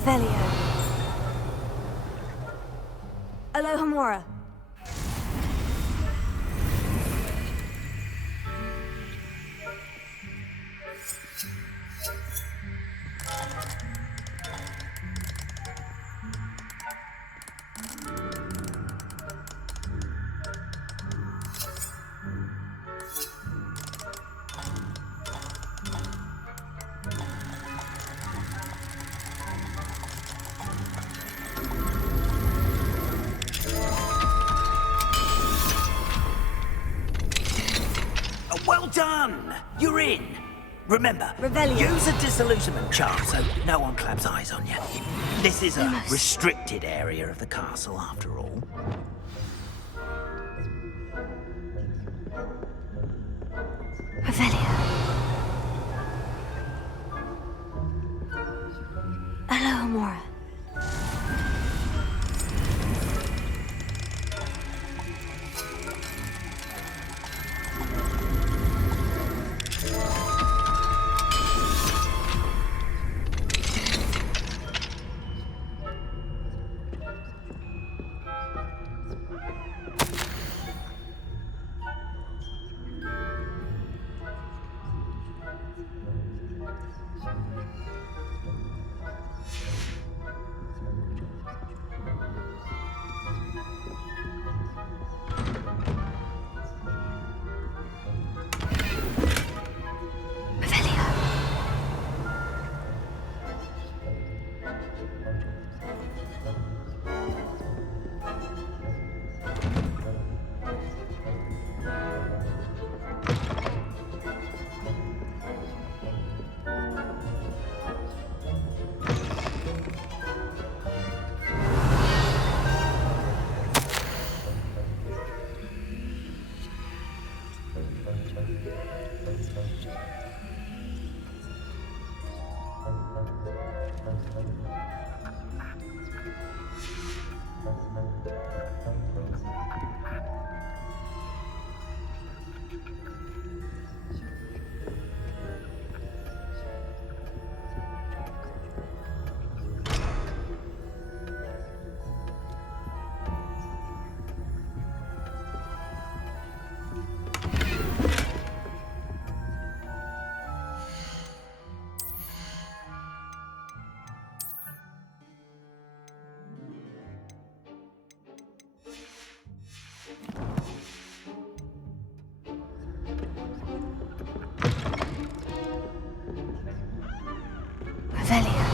Revelio. Alohomora. Well done! You're in. Remember, Revelio. use a disillusionment charm so no one claps eyes on you. This is a restricted area of the castle, after all. Revelio. Alohomora. Revelio.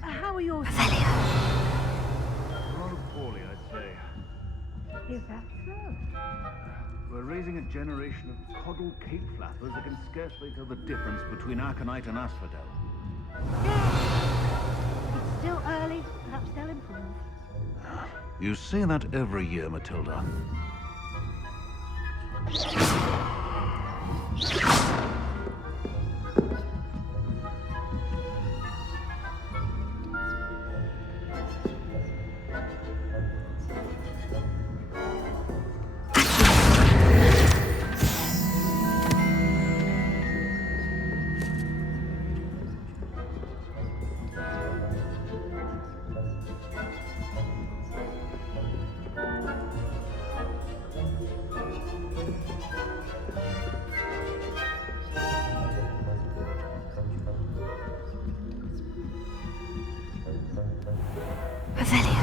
How are your... Revelio. Rather poorly, I'd say. Is that so? We're raising a generation of coddled cape flappers that can scarcely tell the difference between aconite and asphodel. It's still early. Perhaps they'll improve. You say that every year, Matilda. Revelio.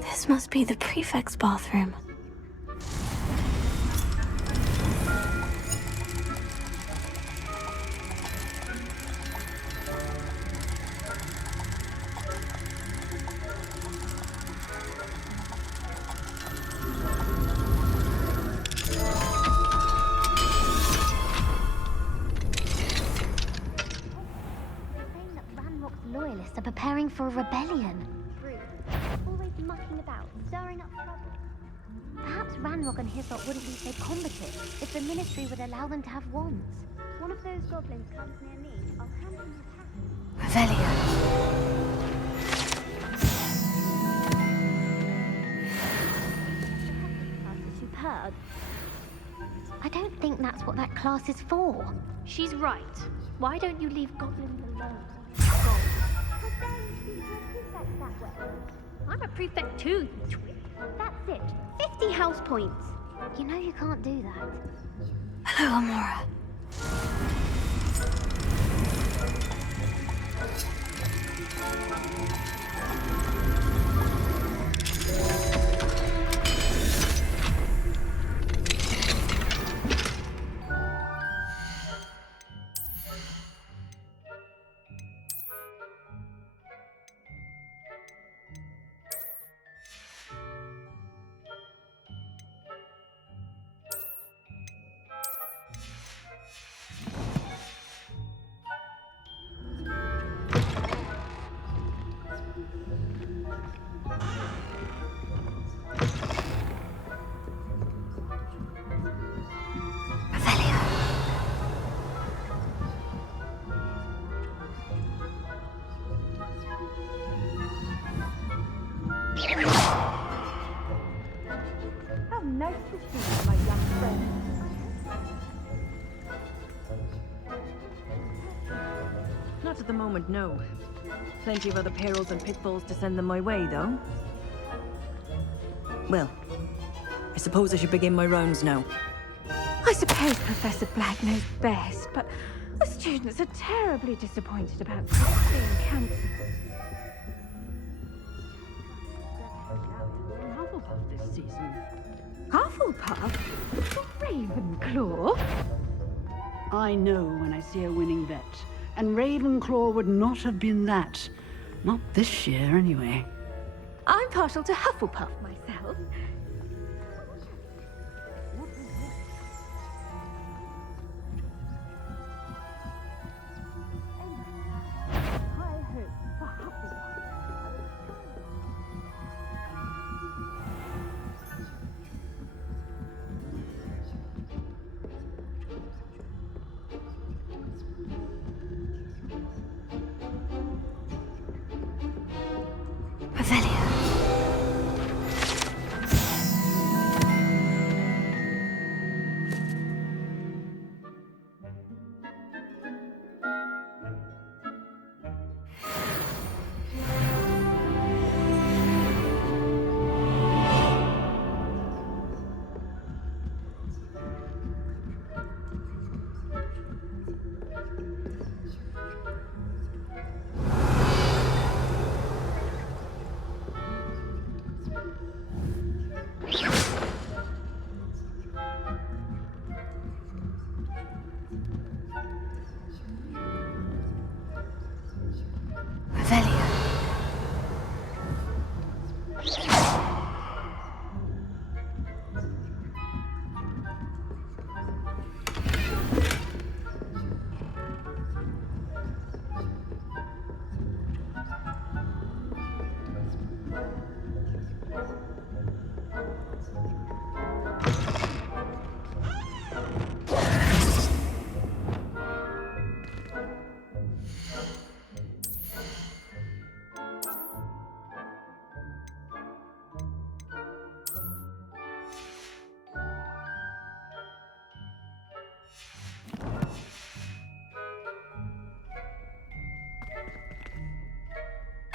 This must be the prefect's bathroom. Loyalists are preparing for a rebellion. Rude. Always mucking about, stirring up trouble. Perhaps Ranrock and his lot wouldn't be so combative if the Ministry would allow them to have wands. One of those goblins comes near me, I'll hand him his hat. Revelio. Superb. I don't think that's what that class is for. She's right. Why don't you leave goblins alone? I'm a prefect too, you twit. That's it. 50 house points. You know you can't do that. Hello, Amora. How nice to see you, my young friend. Not at the moment, no. Plenty of other perils and pitfalls to send them my way, though. Well, I suppose I should begin my rounds now. I suppose Professor Black knows best, but the students are terribly disappointed about seeing cancer. Hufflepuff this season. Hufflepuff? Ravenclaw? I know when I see a winning bet, and Ravenclaw would not have been that. Not this year, anyway. I'm partial to Hufflepuff myself. High hope for Hufflepuff. Revelio.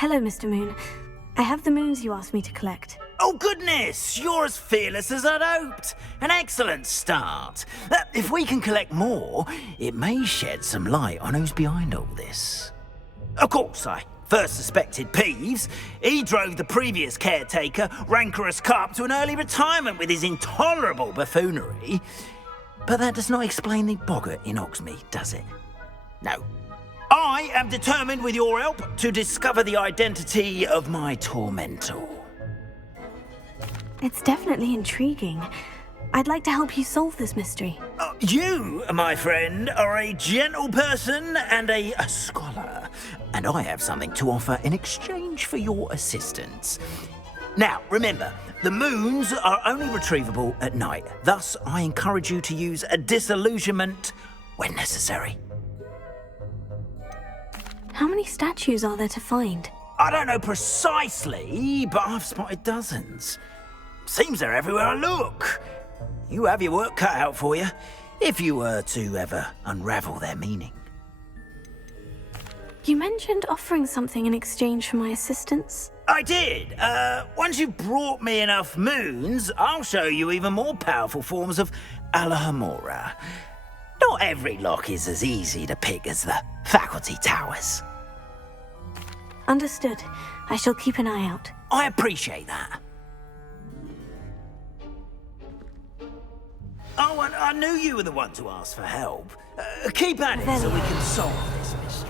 Hello, Mr. Moon. I have the moons you asked me to collect. Oh, goodness! You're as fearless as I'd hoped. An excellent start. If we can collect more, it may shed some light on who's behind all this. Of course, I first suspected Peeves. He drove the previous caretaker, Rancorous Carp, to an early retirement with his intolerable buffoonery. But that does not explain the boggart in Hogsmeade, does it? No. I am determined, with your help, to discover the identity of my tormentor. It's definitely intriguing. I'd like to help you solve this mystery. You, my friend, are a gentle person and a scholar, and I have something to offer in exchange for your assistance. Now, remember, the moons are only retrievable at night. Thus, I encourage you to use a disillusionment when necessary. How many statues are there to find? I don't know precisely, but I've spotted dozens. Seems they're everywhere I look. You have your work cut out for you, if you were to ever unravel their meaning. You mentioned offering something in exchange for my assistance. I did. Once you've brought me enough moons, I'll show you even more powerful forms of Alohomora. Not every lock is as easy to pick as the faculty towers. Understood. I shall keep an eye out. I appreciate that. Oh, and I knew you were the one to ask for help. Keep at it so we can solve this mystery.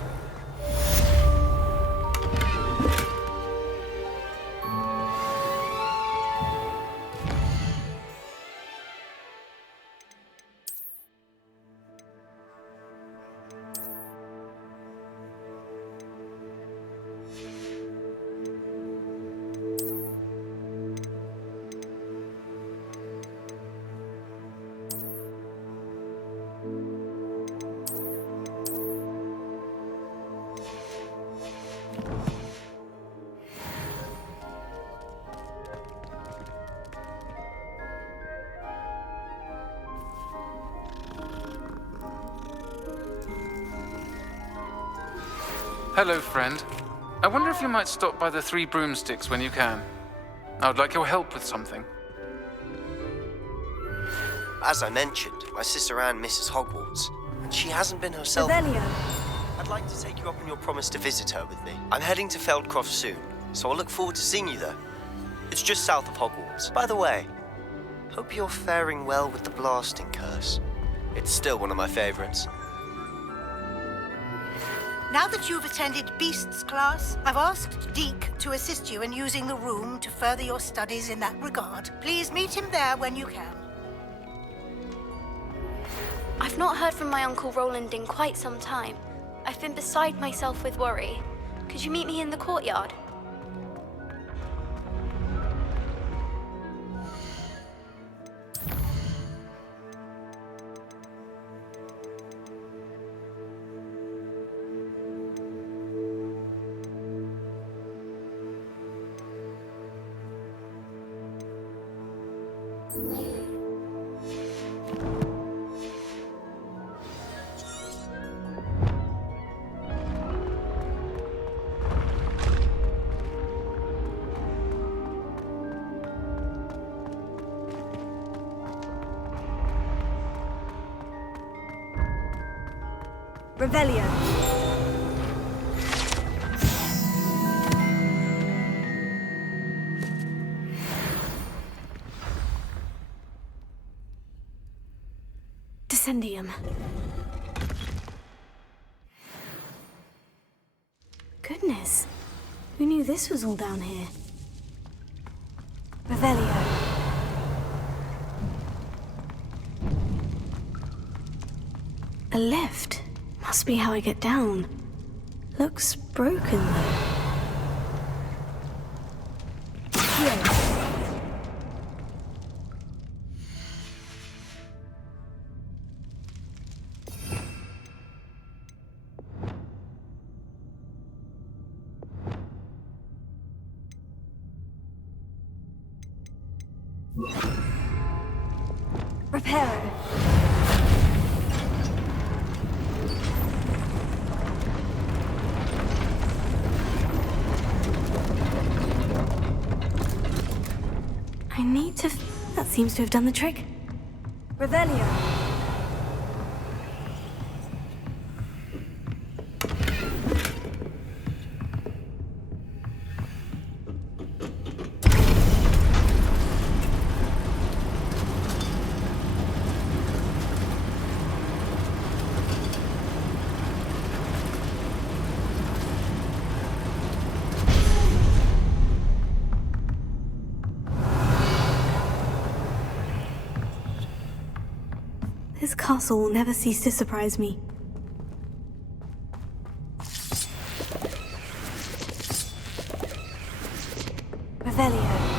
Hello, friend. I wonder if you might stop by the Three Broomsticks when you can. I would like your help with something. As I mentioned, my sister Anne misses Hogwarts, and she hasn't been herself. Revelio. I'd like to take you up on your promise to visit her with me. I'm heading to Feldcroft soon, so I'll look forward to seeing you there. It's just south of Hogwarts. By the way, hope you're faring well with the blasting curse. It's still one of my favorites. Now that you've attended Beasts class, I've asked Deke to assist you in using the room to further your studies in that regard. Please meet him there when you can. I've not heard from my Uncle Roland in quite some time. I've been beside myself with worry. Could you meet me in the courtyard? Revelio. Descendium. Goodness. Who knew this was all down here? Revelio. A lift. Must be how I get down. Looks broken, though. Reparo. seems to have done the trick. Revelio. This castle will never cease to surprise me. Revelio.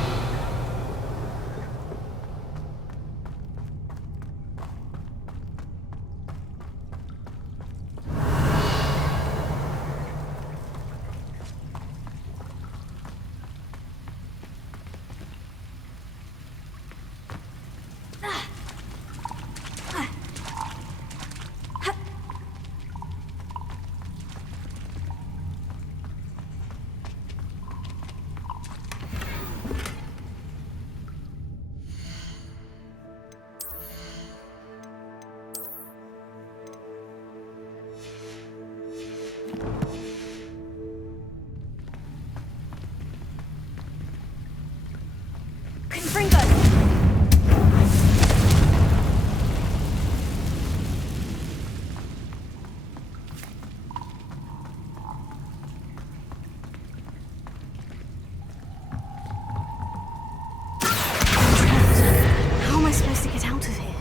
How am I supposed to get out of here?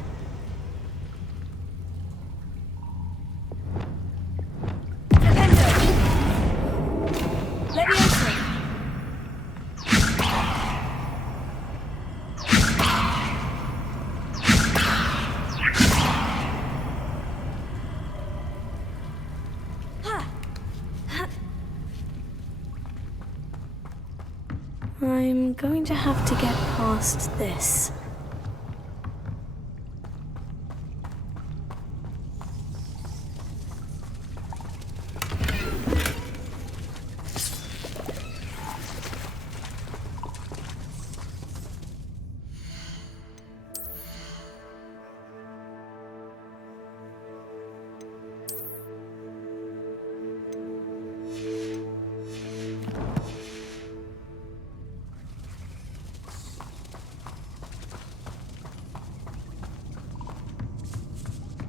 I'm going to have to get past this.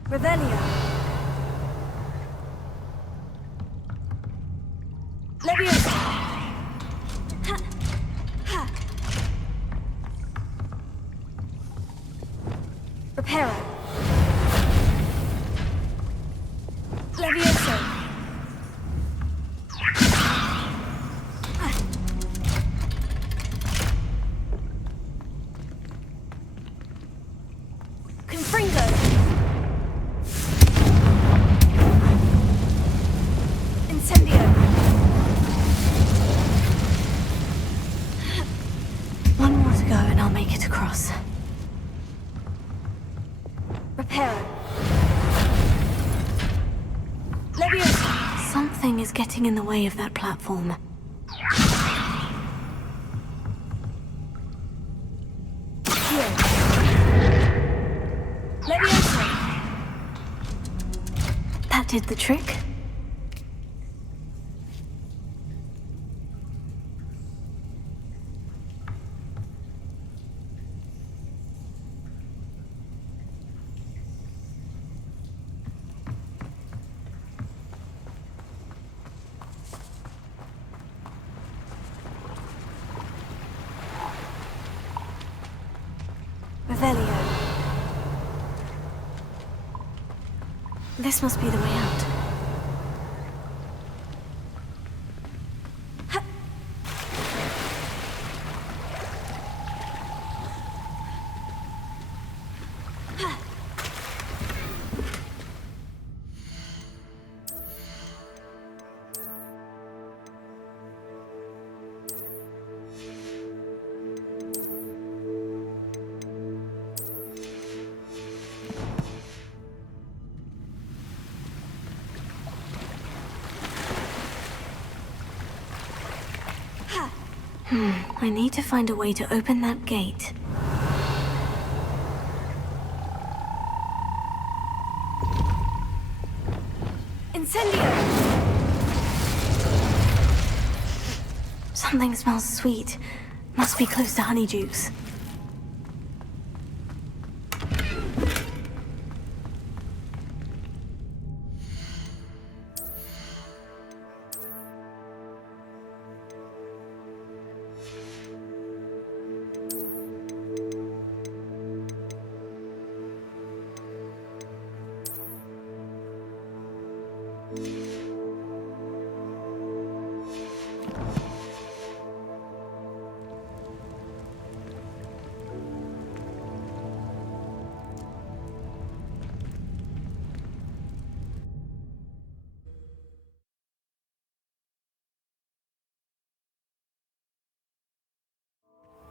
Revelio. Leviosa. Ha. Ha. Reparo. Leviosa. Confringo. One more to go and I'll make it across. Reparo. Leviosa. Something is getting in the way of that platform. Here. Leviosa. That did the trick. Revelio. This must be the way out. I need to find a way to open that gate. Incendio! Something smells sweet. Must be close to Honeydukes.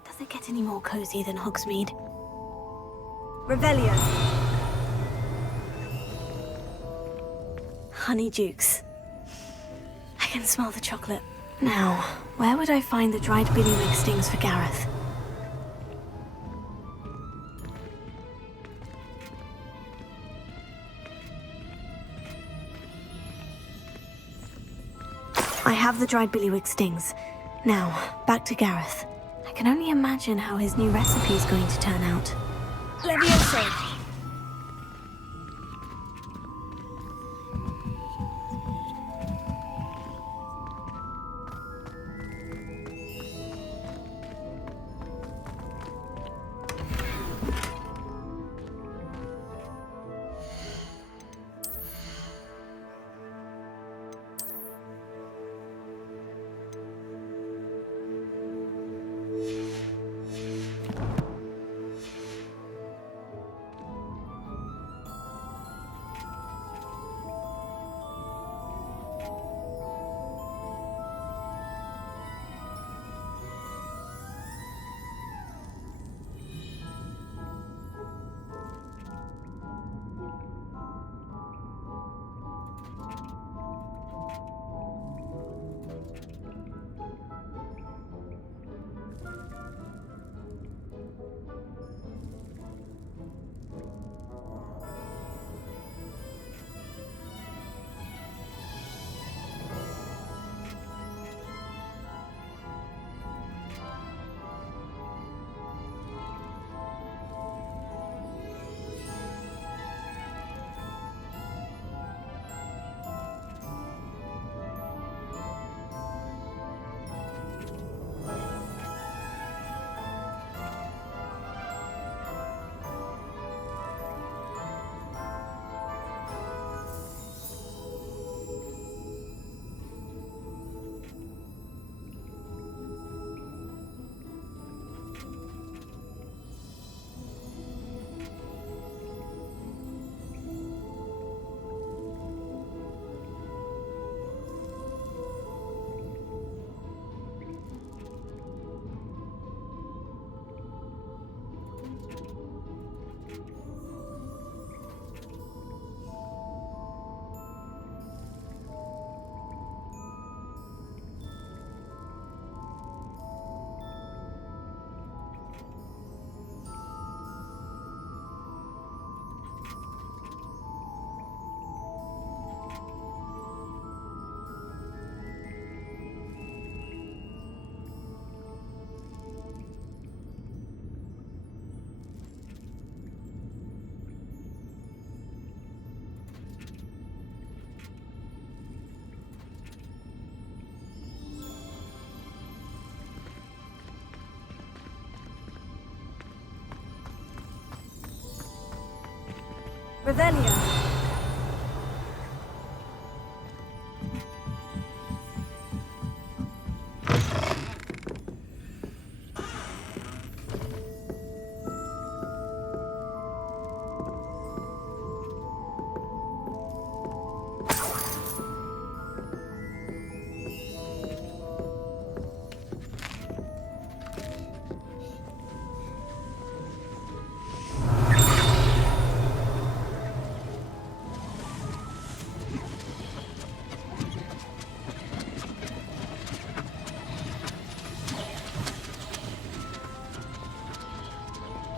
Does it get any more cozy than Hogsmeade? Revelio. Honeydukes. I can smell the chocolate. Now, where would I find the dried billywig stings for Gareth? I have the dried billywig stings. Now, back to Gareth. I can only imagine how his new recipe is going to turn out. Levioso! Revelio.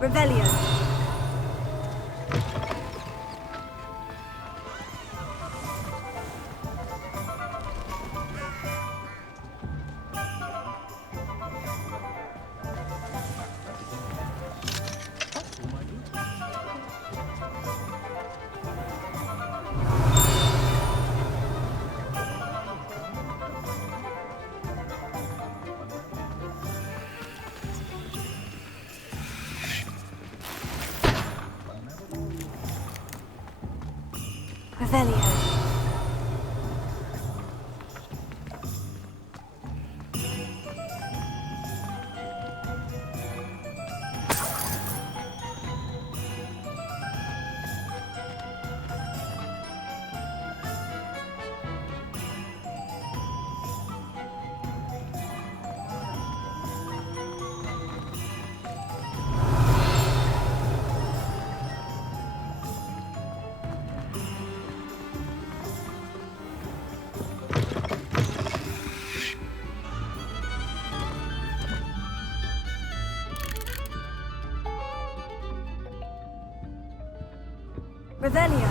Revelio. Revelio. Revelio.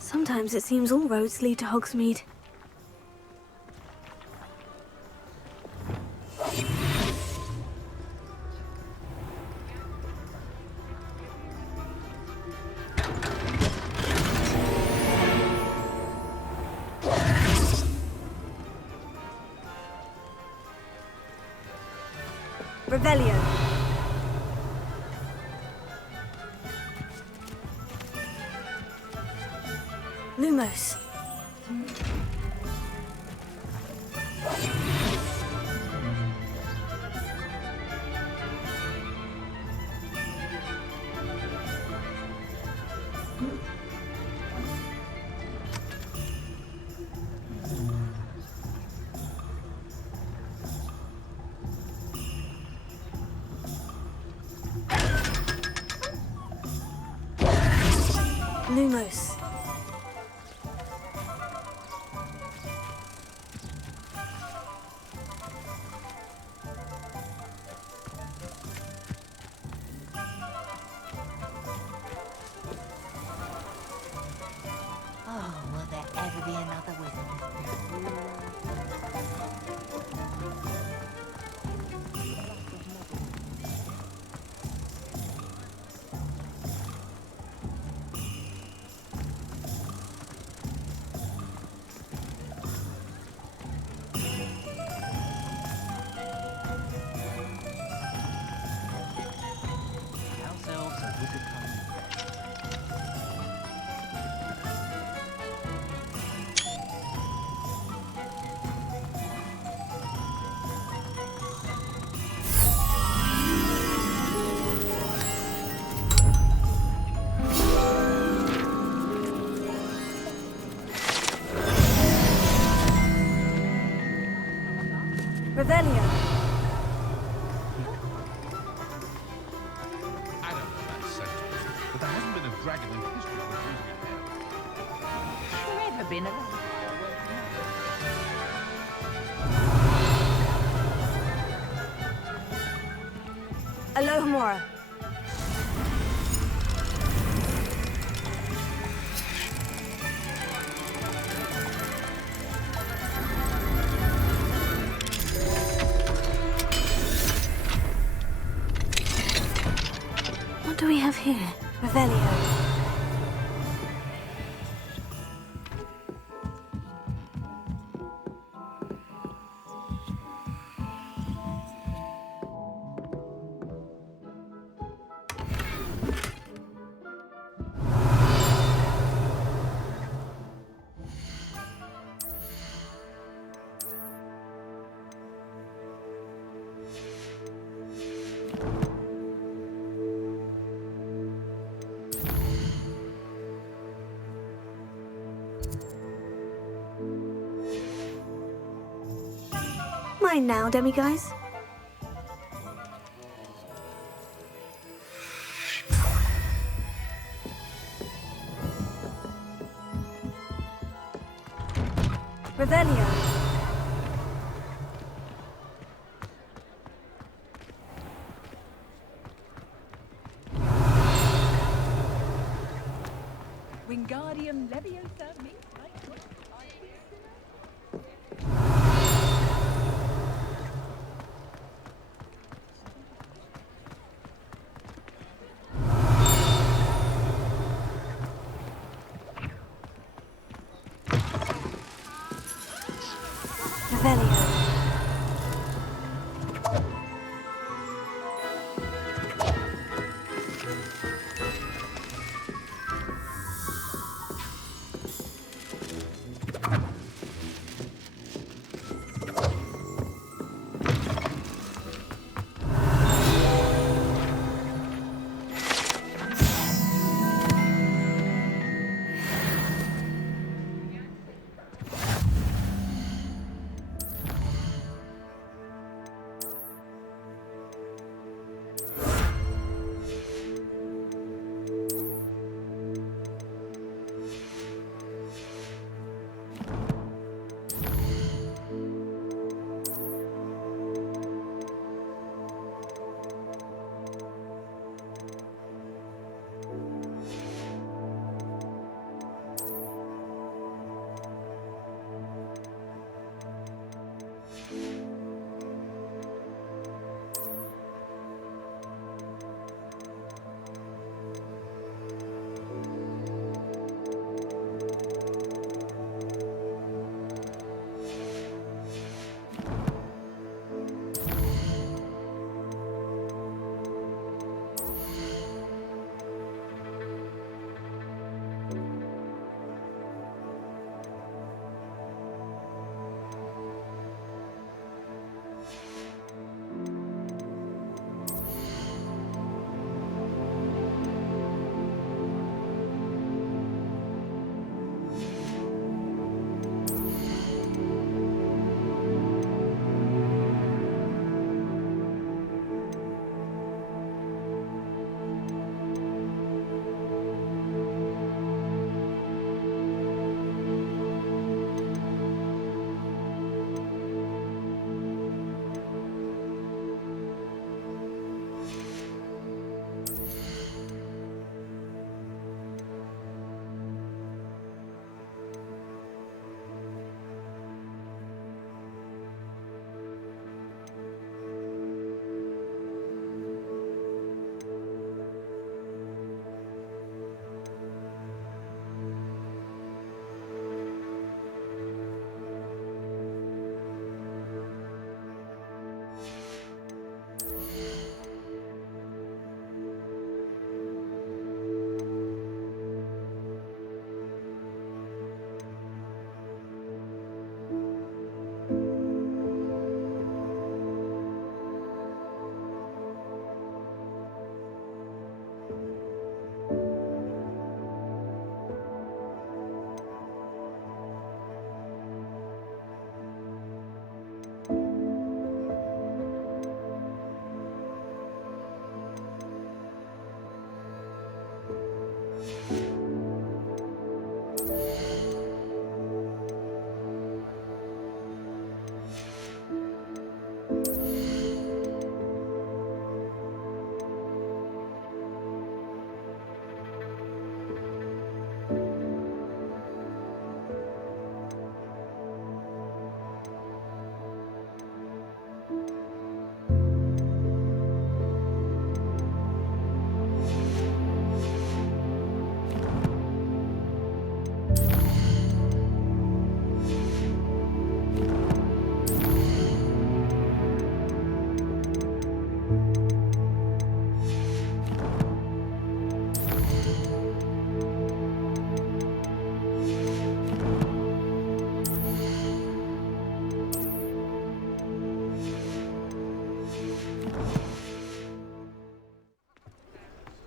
Sometimes it seems all roads lead to Hogsmeade. Revelio. Lumos. Lumos. Oh, will there ever be another wizard? Revelio. I don't know about centuries, but there hasn't been a dragon in history who's using it now. Never been a... Alohomora. What do we have here? Revelio. Mine now, demiguise. Revelio. Wingardium Leviosa means Revelio.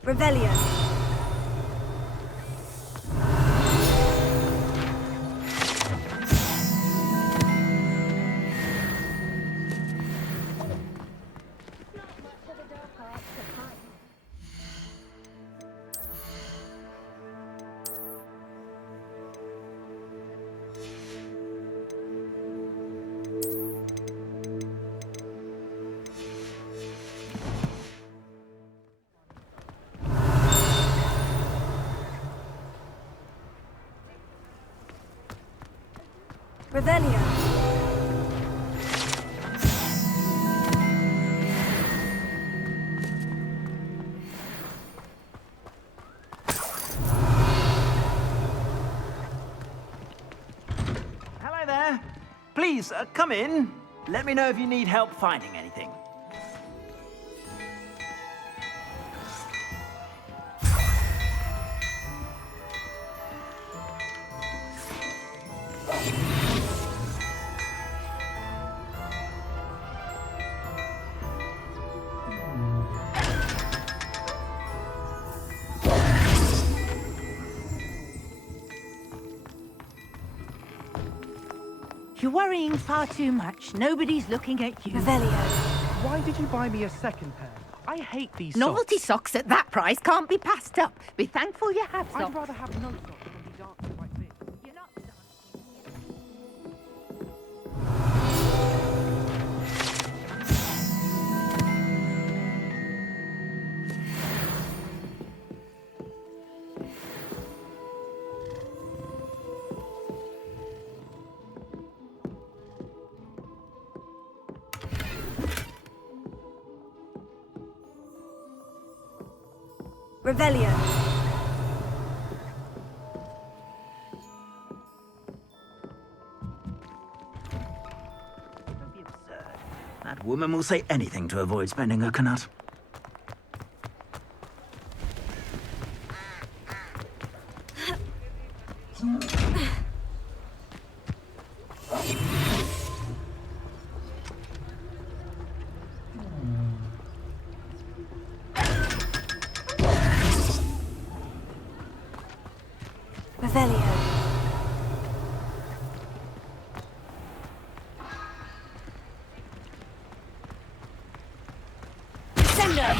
Revelio. Revelio. Hello there. Please, come in. Let me know if you need help finding anything. You're worrying far too much. Nobody's looking at you. Revelio. Why did you buy me a second pair? I hate these socks. Novelty socks at that price can't be passed up. Be thankful you have some. I'd rather have no socks than be dancing like this. You're not Revelio. Don't be absurd. That woman will say anything to avoid spending her canut. Revelio. Sender.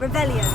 Revelio.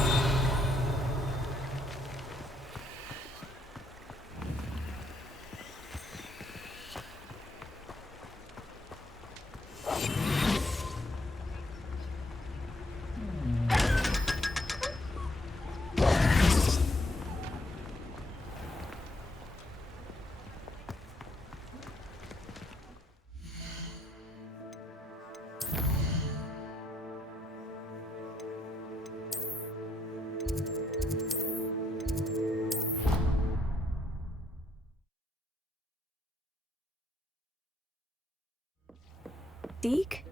Deke?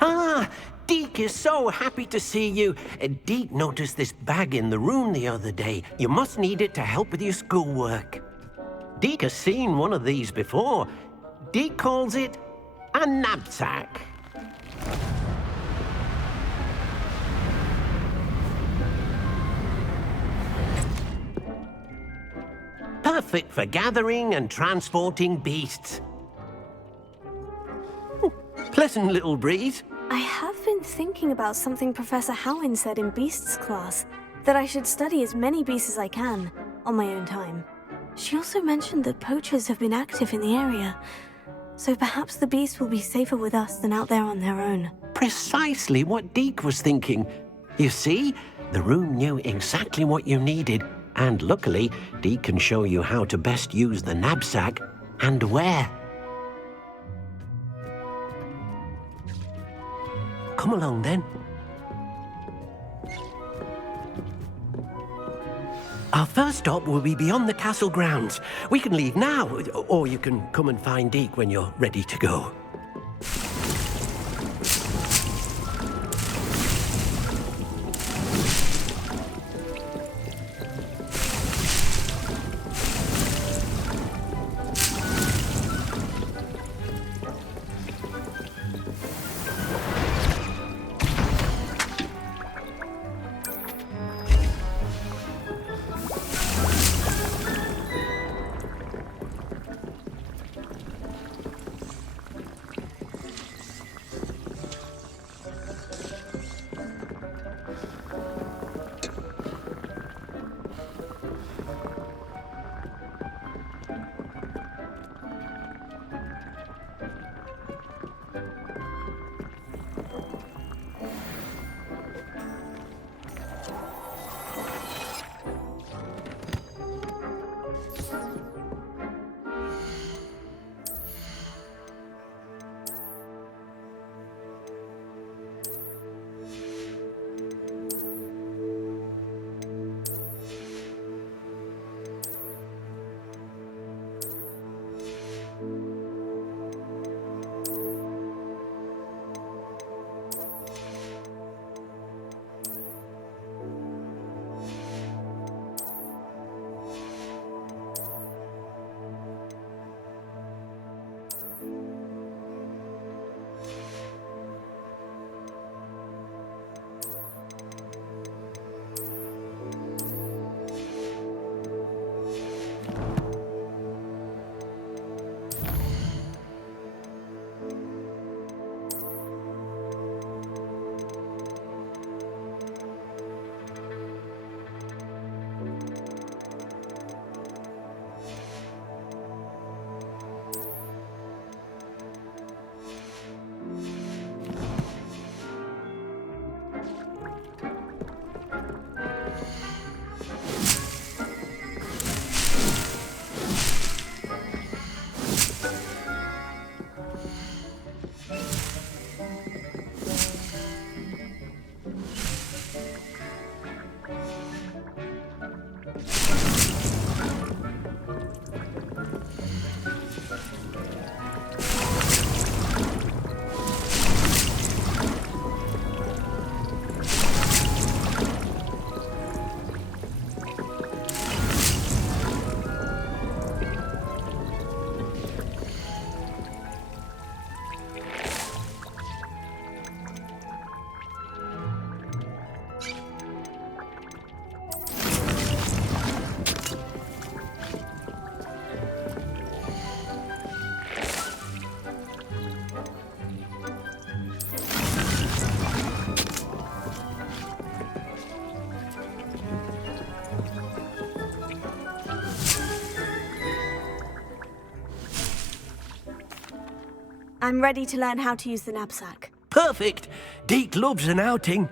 Ah, Deke is so happy to see you. Deke noticed this bag in the room the other day. You must need it to help with your schoolwork. Deke has seen one of these before. Deke calls it a knapsack. Perfect for gathering and transporting beasts. Pleasant little breeze. I have been thinking about something Professor Howin said in Beasts class, that I should study as many beasts as I can, on my own time. She also mentioned that poachers have been active in the area, so perhaps the beasts will be safer with us than out there on their own. Precisely what Deke was thinking. You see, the room knew exactly what you needed, and luckily, Deke can show you how to best use the knapsack and where. Come along, then. Our first stop will be beyond the castle grounds. We can leave now, or you can come and find Deke when you're ready to go. I'm ready to learn how to use the knapsack. Perfect. Deke loves an outing.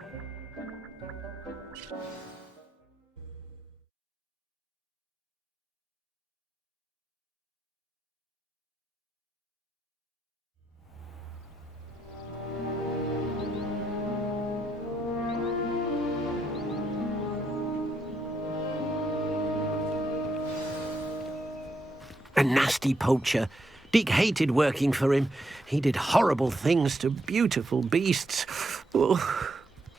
A nasty poacher. Deke hated working for him. He did horrible things to beautiful beasts. Oh.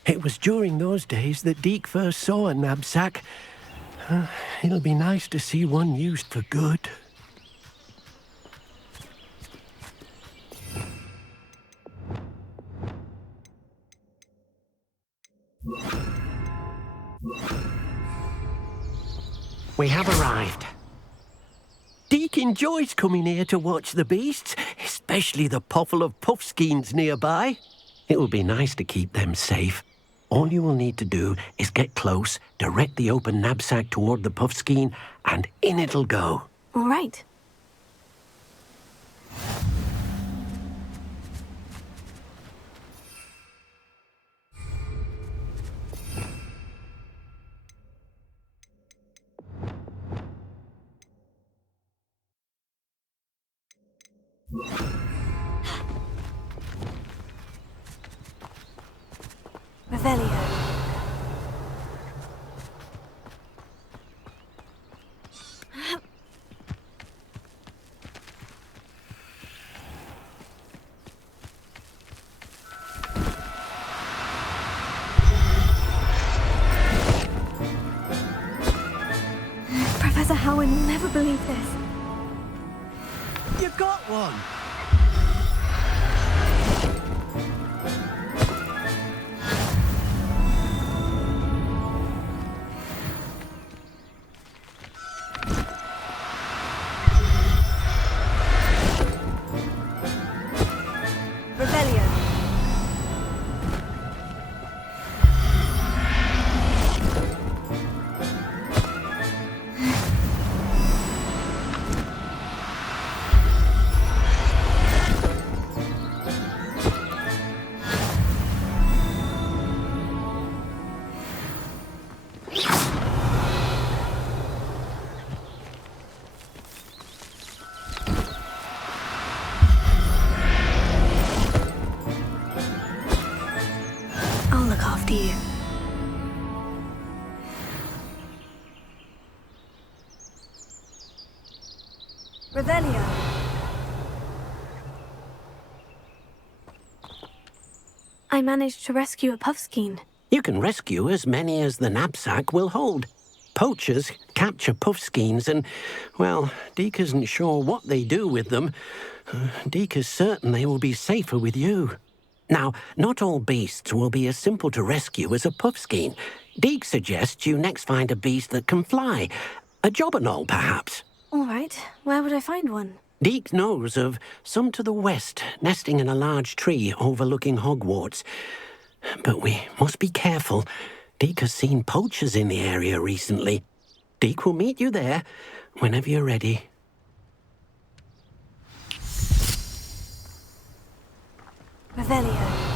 It was during those days that Deke first saw a knapsack. It'll be nice to see one used for good. We have arrived. Deke enjoys coming here to watch the beasts, especially the potful of puffskeins nearby. It will be nice to keep them safe. All you will need to do is get close, direct the open knapsack toward the puffskein, and in it'll go. All right. Revelio. Professor Howin will never believe this. You got one! Revelio. I'll look after you. Revelio. I managed to rescue a puffskein. You can rescue as many as the knapsack will hold. Poachers capture puffskeins and, well, Deke isn't sure what they do with them. Deke is certain they will be safer with you. Now, not all beasts will be as simple to rescue as a puffskein. Deke suggests you next find a beast that can fly. A jobberknoll, perhaps. All right. Where would I find one? Deke knows of some to the west, nesting in a large tree overlooking Hogwarts. But we must be careful. Deke has seen poachers in the area recently. Deke will meet you there whenever you're ready. Revelio.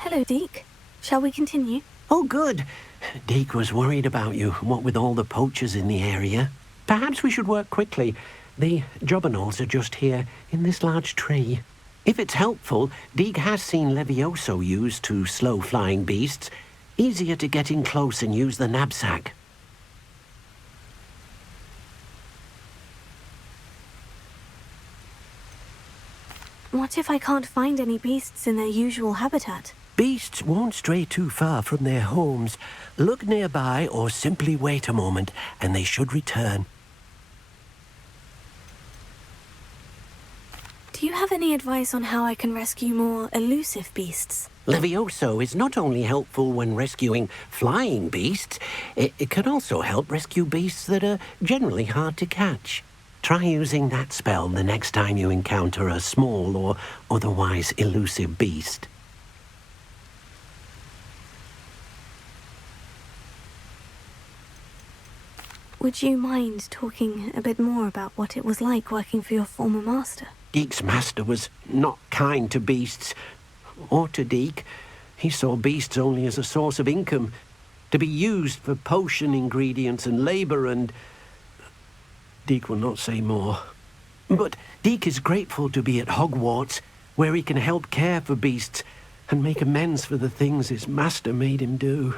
Hello, Deke. Shall we continue? Oh, good. Deke was worried about you, what with all the poachers in the area. Perhaps we should work quickly. The jobberknolls are just here, in this large tree. If it's helpful, Deek has seen Levioso used to slow flying beasts. Easier to get in close and use the knapsack. What if I can't find any beasts in their usual habitat? Beasts won't stray too far from their homes. Look nearby or simply wait a moment, and they should return. Do you have any advice on how I can rescue more elusive beasts? Levioso is not only helpful when rescuing flying beasts, it can also help rescue beasts that are generally hard to catch. Try using that spell the next time you encounter a small or otherwise elusive beast. Would you mind talking a bit more about what it was like working for your former master? Deek's master was not kind to beasts, or to Deek. He saw beasts only as a source of income, to be used for potion ingredients and labor, and Deek will not say more. But Deek is grateful to be at Hogwarts, where he can help care for beasts and make amends for the things his master made him do.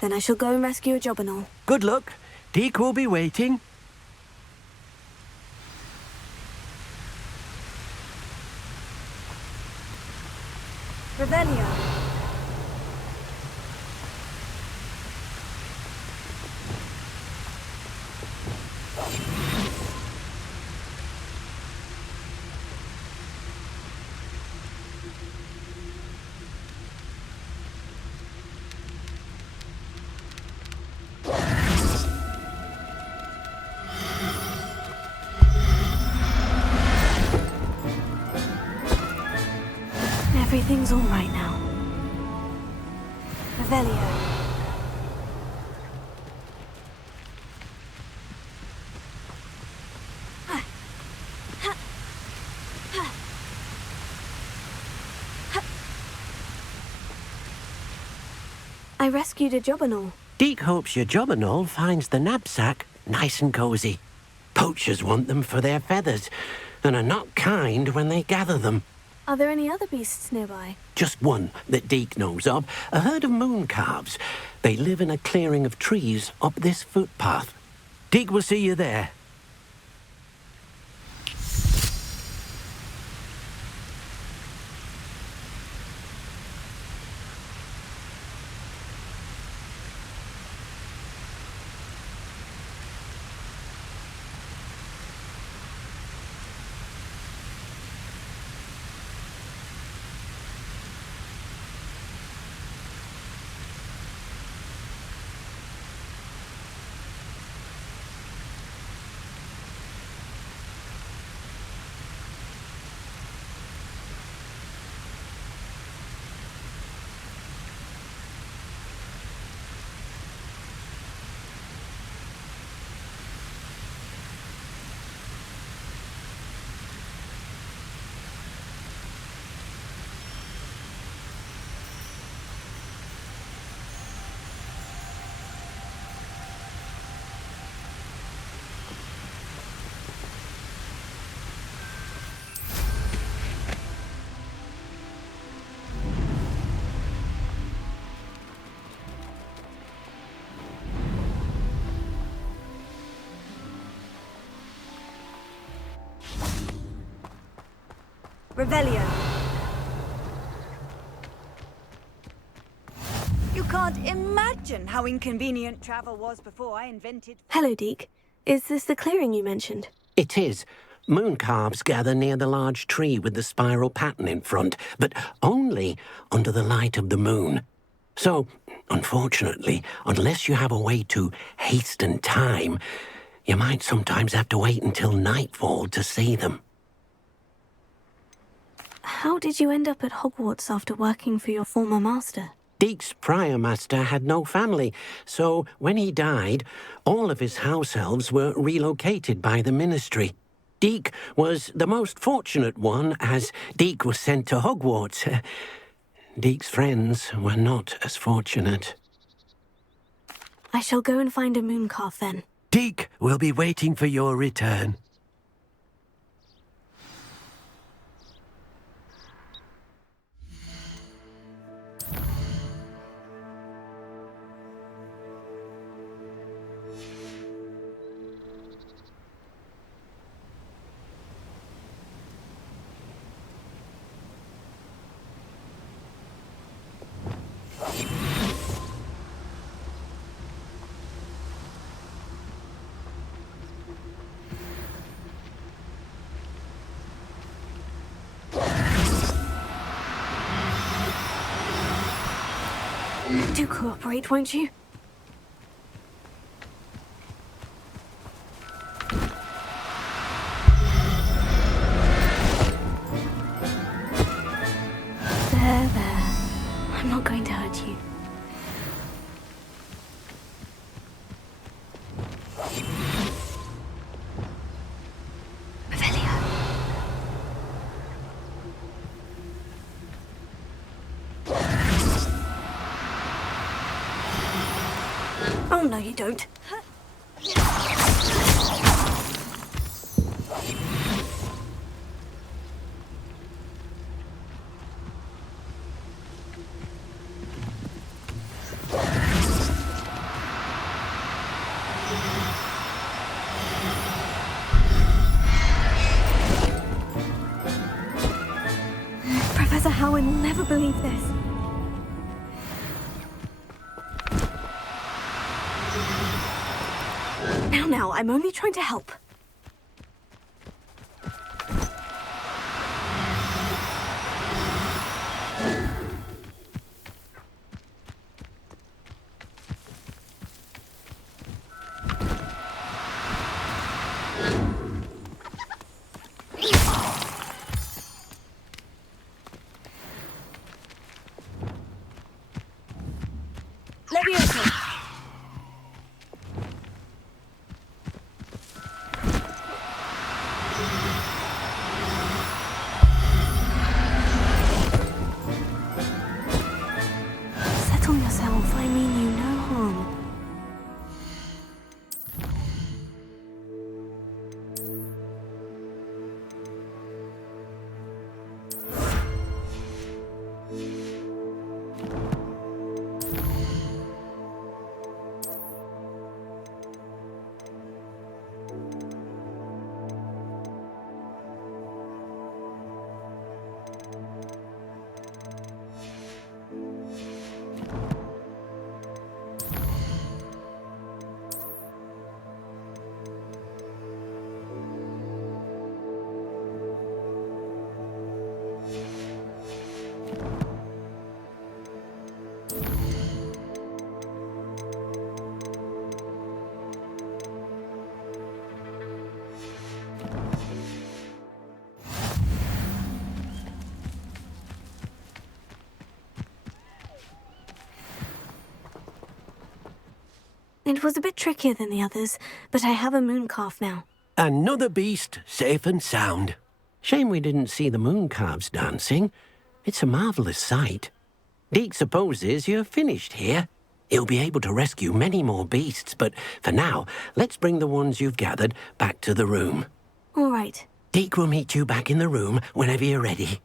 Then I shall go and rescue a Jobberknoll. Good luck. Deek will be waiting. Revelio. Everything's all right now. Revelio. I rescued a Jobberknoll. Deek hopes your Jobberknoll finds the knapsack nice and cozy. Poachers want them for their feathers, and are not kind when they gather them. Are there any other beasts nearby? Just one that Deek knows of, a herd of moon calves. They live in a clearing of trees up this footpath. Deek will see you there. Revelio. You can't imagine how inconvenient travel was before I invented... Hello, Deek. Is this the clearing you mentioned? It is. Moon calves gather near the large tree with the spiral pattern in front, but only under the light of the moon. So, unfortunately, unless you have a way to hasten time, you might sometimes have to wait until nightfall to see them. How did you end up at Hogwarts after working for your former master? Deek's prior master had no family, so when he died, all of his house elves were relocated by the ministry. Deek was the most fortunate one, as Deek was sent to Hogwarts. Deek's friends were not as fortunate. I shall go and find a mooncalf then. Deek will be waiting for your return. Do cooperate, won't you? There. I'm not going to hurt you. Oh, no, you don't. Professor Howin will never believe this. Now, I'm only trying to help. It was a bit trickier than the others, but I have a moon calf now. Another beast, safe and sound. Shame we didn't see the moon calves dancing. It's a marvellous sight. Deke supposes you're finished here. He'll be able to rescue many more beasts, but for now, let's bring the ones you've gathered back to the room. All right. Deke will meet you back in the room whenever you're ready.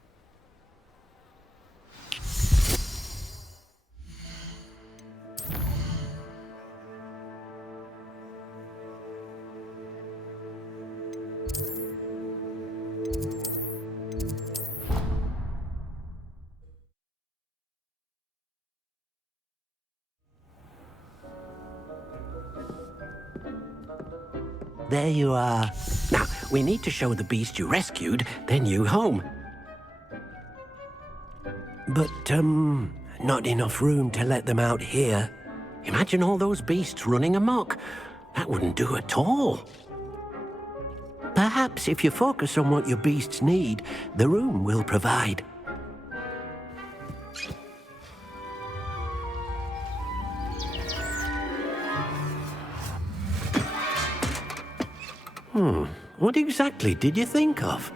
There you are. Now, we need to show the beast you rescued their new home. But, not enough room to let them out here. Imagine all those beasts running amok. That wouldn't do at all. Perhaps if you focus on what your beasts need, the room will provide. What exactly did you think of?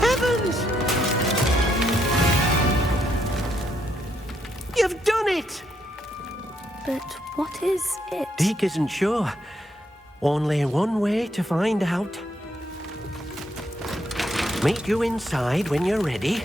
Heavens! You've done it! But what is it? Deke isn't sure. Only one way to find out. Meet you inside when you're ready.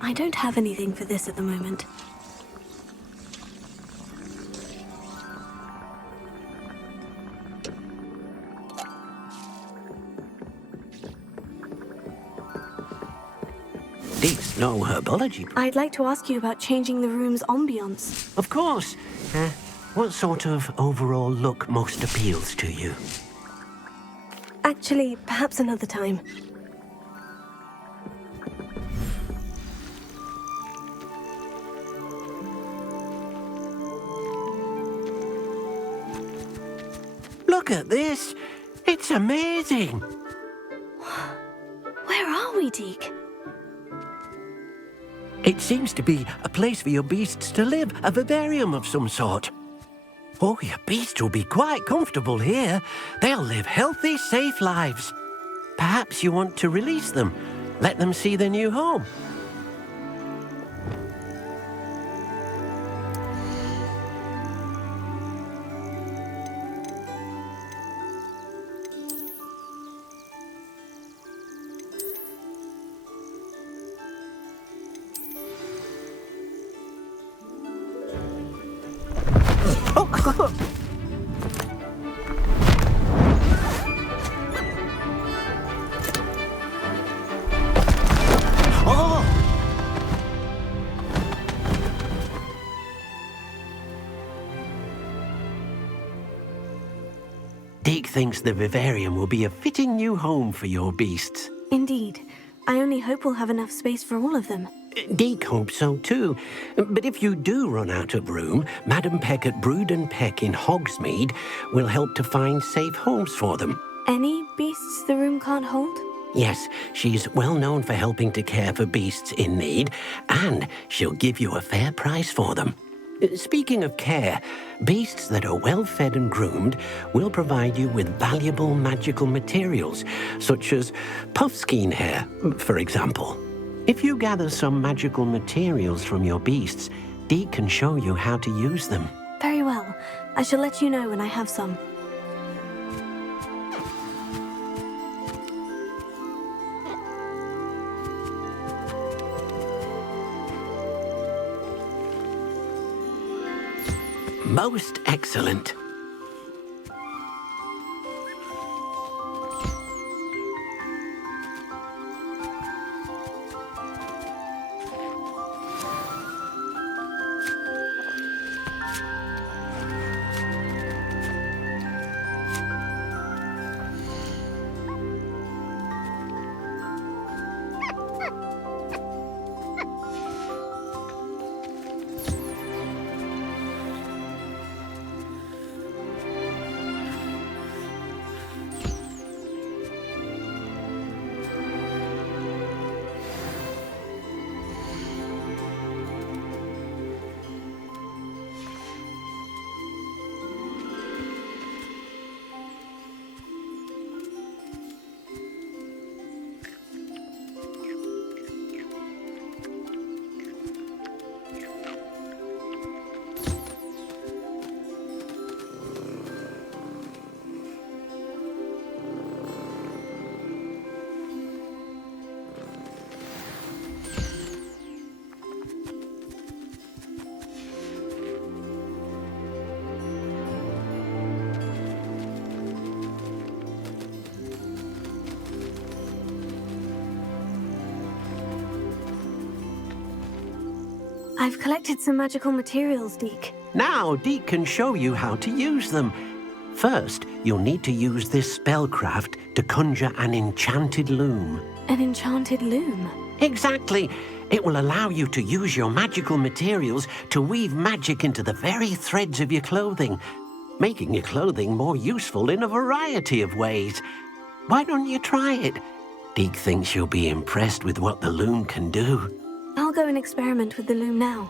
I don't have anything for this at the moment. Deke's no herbology. I'd like to ask you about changing the room's ambience. Of course. What sort of overall look most appeals to you? Actually, perhaps another time. Look at this. It's amazing. Where are we, Deke? It seems to be a place for your beasts to live, a vivarium of some sort. Oh, your beasts will be quite comfortable here. They'll live healthy, safe lives. Perhaps you want to release them, let them see their new home. Deke thinks the vivarium will be a fitting new home for your beasts. Indeed. I only hope we'll have enough space for all of them. Deke hopes so too. But if you do run out of room, Madam Peck at Brood and Peck in Hogsmeade will help to find safe homes for them. Any beasts the room can't hold? Yes, she's well known for helping to care for beasts in need, and she'll give you a fair price for them. Speaking of care, beasts that are well fed and groomed will provide you with valuable magical materials, such as puffskein hair, for example. If you gather some magical materials from your beasts, Deke can show you how to use them. Very well. I shall let you know when I have some. Most excellent. I've collected some magical materials, Deke. Now Deke can show you how to use them. First, you'll need to use this spellcraft to conjure an enchanted loom. An enchanted loom? Exactly. It will allow you to use your magical materials to weave magic into the very threads of your clothing, making your clothing more useful in a variety of ways. Why don't you try it? Deke thinks you'll be impressed with what the loom can do. I'll go and experiment with the loom now.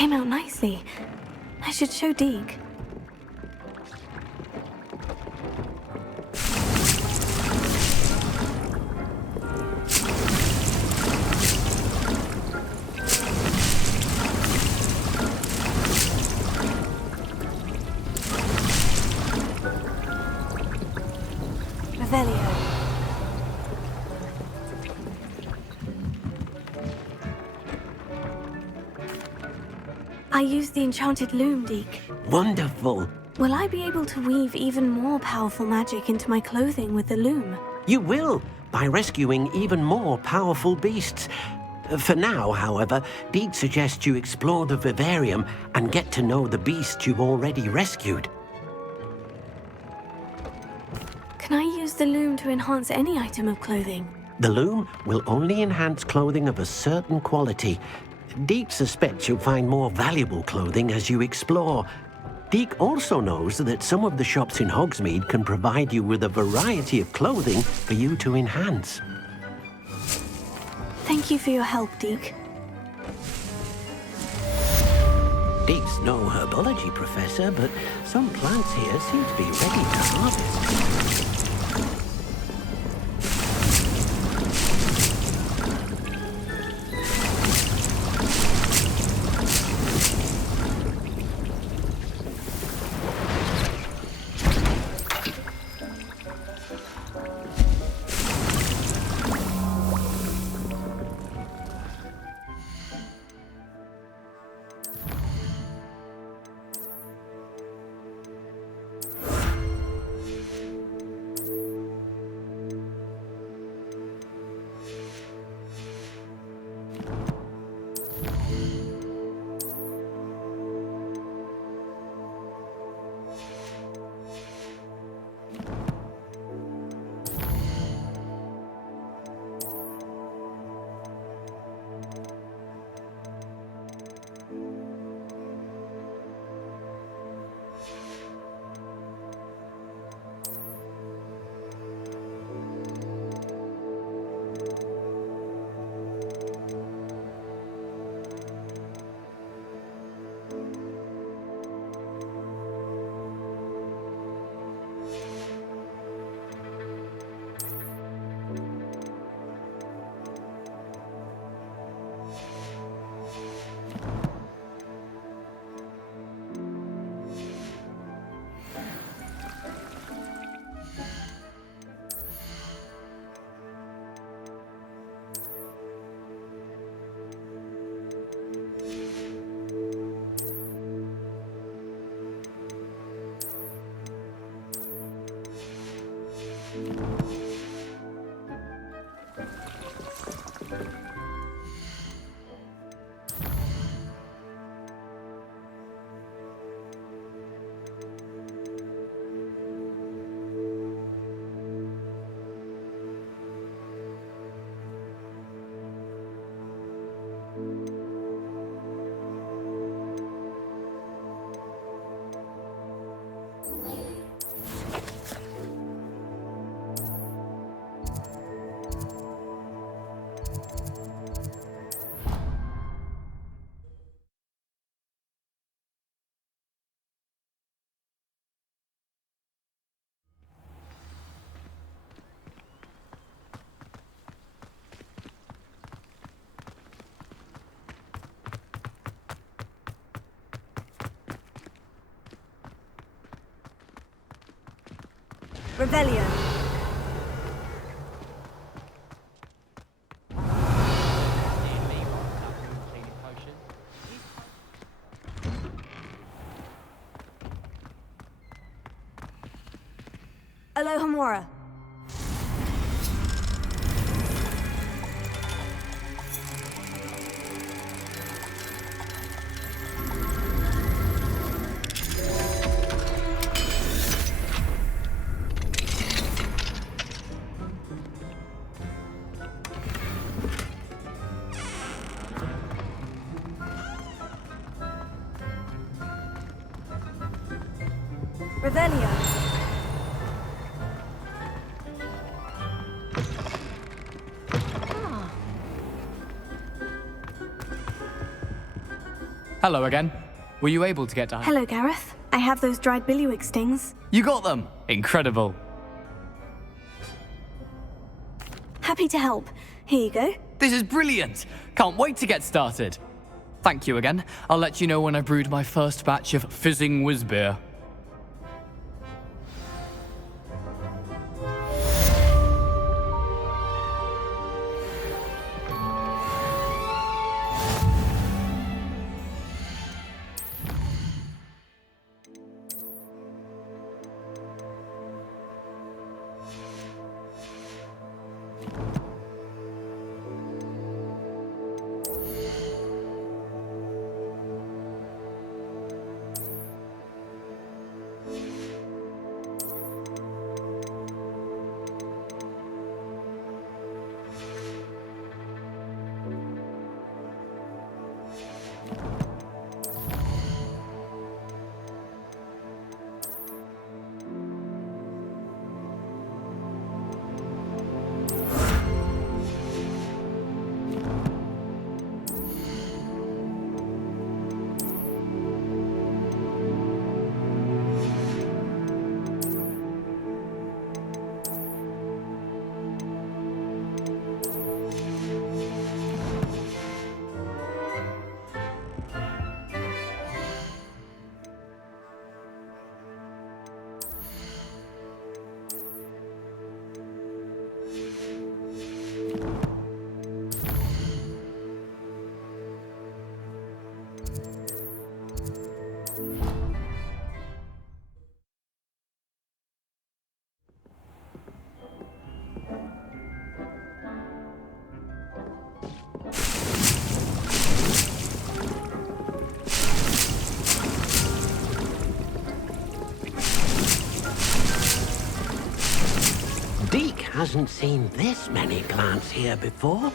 Came out nicely. I should show Deke. I used the enchanted loom, Deke. Wonderful. Will I be able to weave even more powerful magic into my clothing with the loom? You will, by rescuing even more powerful beasts. For now, however, Deke suggests you explore the vivarium and get to know the beasts you've already rescued. Can I use the loom to enhance any item of clothing? The loom will only enhance clothing of a certain quality. Deke suspects you'll find more valuable clothing as you explore. Deke also knows that some of the shops in Hogsmeade can provide you with a variety of clothing for you to enhance. Thank you for your help, Deke. Deke's no herbology professor, but some plants here seem to be ready to harvest. Revelio. Alohomora. Revelio. Hello again. Were you able to get to... Hello, Gareth. I have those dried billywig stings. You got them! Incredible. Happy to help. Here you go. This is brilliant! Can't wait to get started. Thank you again. I'll let you know when I brewed my first batch of fizzing whiz-beer. hasn't seen this many plants here before.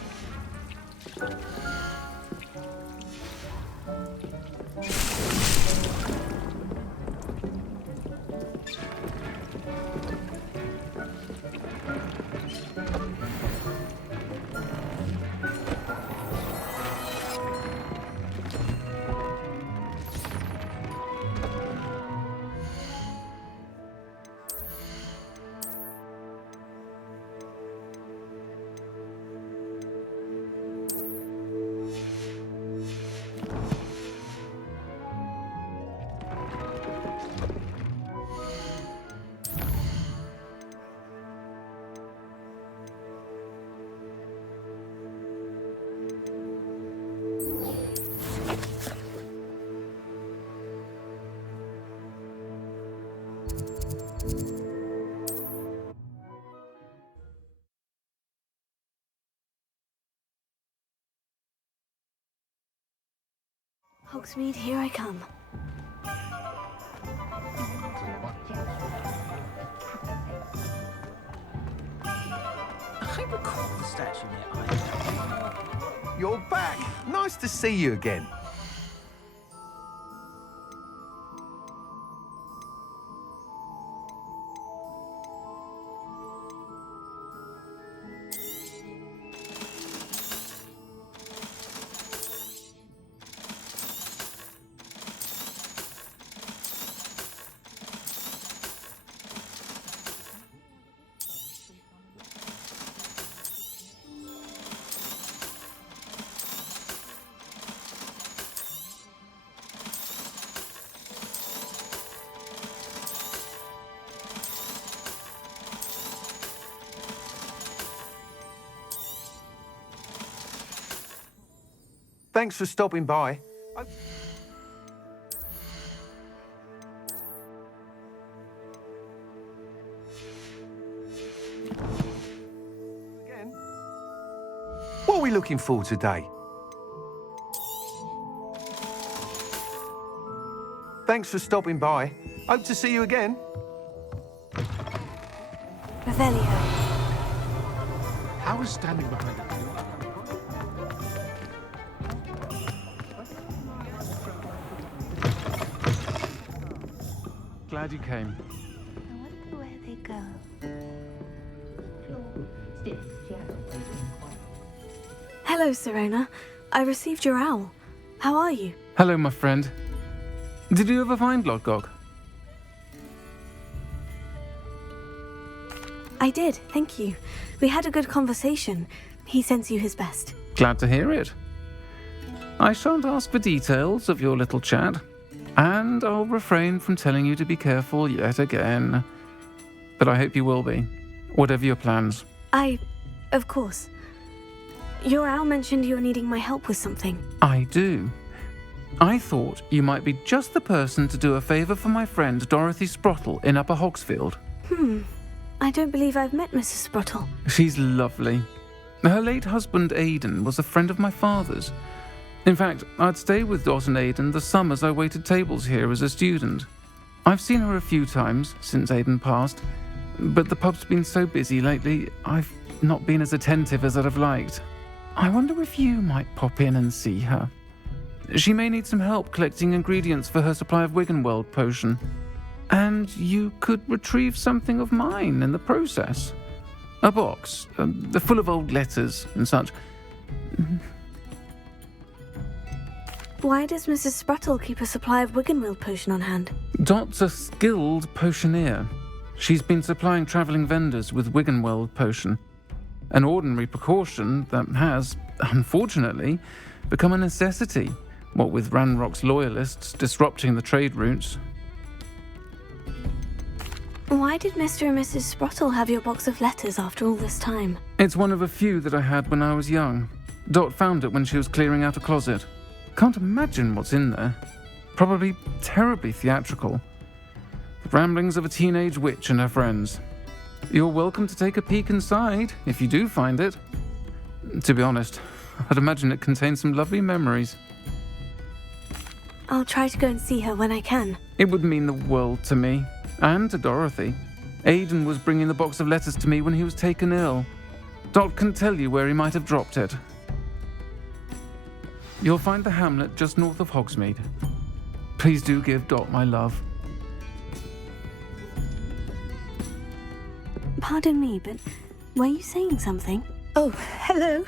Hogsmeade, here I come. I recall the statue near Iron. You're back. Nice to see you again. Thanks for stopping by. Again? What are we looking for today? Thanks for stopping by. Hope to see you again. Revelio. How is standing behind it? Glad you came. I wonder where they go. Hello, Serona. I received your owl. How are you? Hello, my friend. Did you ever find Lodgok? I did, thank you. We had a good conversation. He sends you his best. Glad to hear it. I shan't ask for details of your little chat, and I'll refrain from telling you to be careful yet again. But I hope you will be, whatever your plans. Of course. Your owl mentioned you were needing my help with something. I do. I thought you might be just the person to do a favour for my friend Dorothy Sprottle in Upper Hogsfield. I don't believe I've met Mrs. Sprottle. She's lovely. Her late husband Aidan was a friend of my father's. In fact, I'd stay with Dot and Aidan the summers I waited tables here as a student. I've seen her a few times since Aidan passed, but the pub's been so busy lately, I've not been as attentive as I'd have liked. I wonder if you might pop in and see her. She may need some help collecting ingredients for her supply of Wiggenweld potion. And you could retrieve something of mine in the process. A box, full of old letters and such. Why does Mrs. Sprottle keep a supply of Wiggenweld potion on hand? Dot's a skilled potioneer. She's been supplying travelling vendors with Wiggenweld potion. An ordinary precaution that has, unfortunately, become a necessity, what with Ranrock's loyalists disrupting the trade routes. Why did Mr. and Mrs. Sprottle have your box of letters after all this time? It's one of a few that I had when I was young. Dot found it when she was clearing out a closet. Can't imagine what's in there. Probably terribly theatrical. The ramblings of a teenage witch and her friends. You're welcome to take a peek inside, if you do find it. To be honest, I'd imagine it contains some lovely memories. I'll try to go and see her when I can. It would mean the world to me, and to Dorothy. Aidan was bringing the box of letters to me when he was taken ill. Dot can tell you where he might have dropped it. You'll find the hamlet just north of Hogsmeade. Please do give Dot my love. Pardon me, but were you saying something? Oh, hello.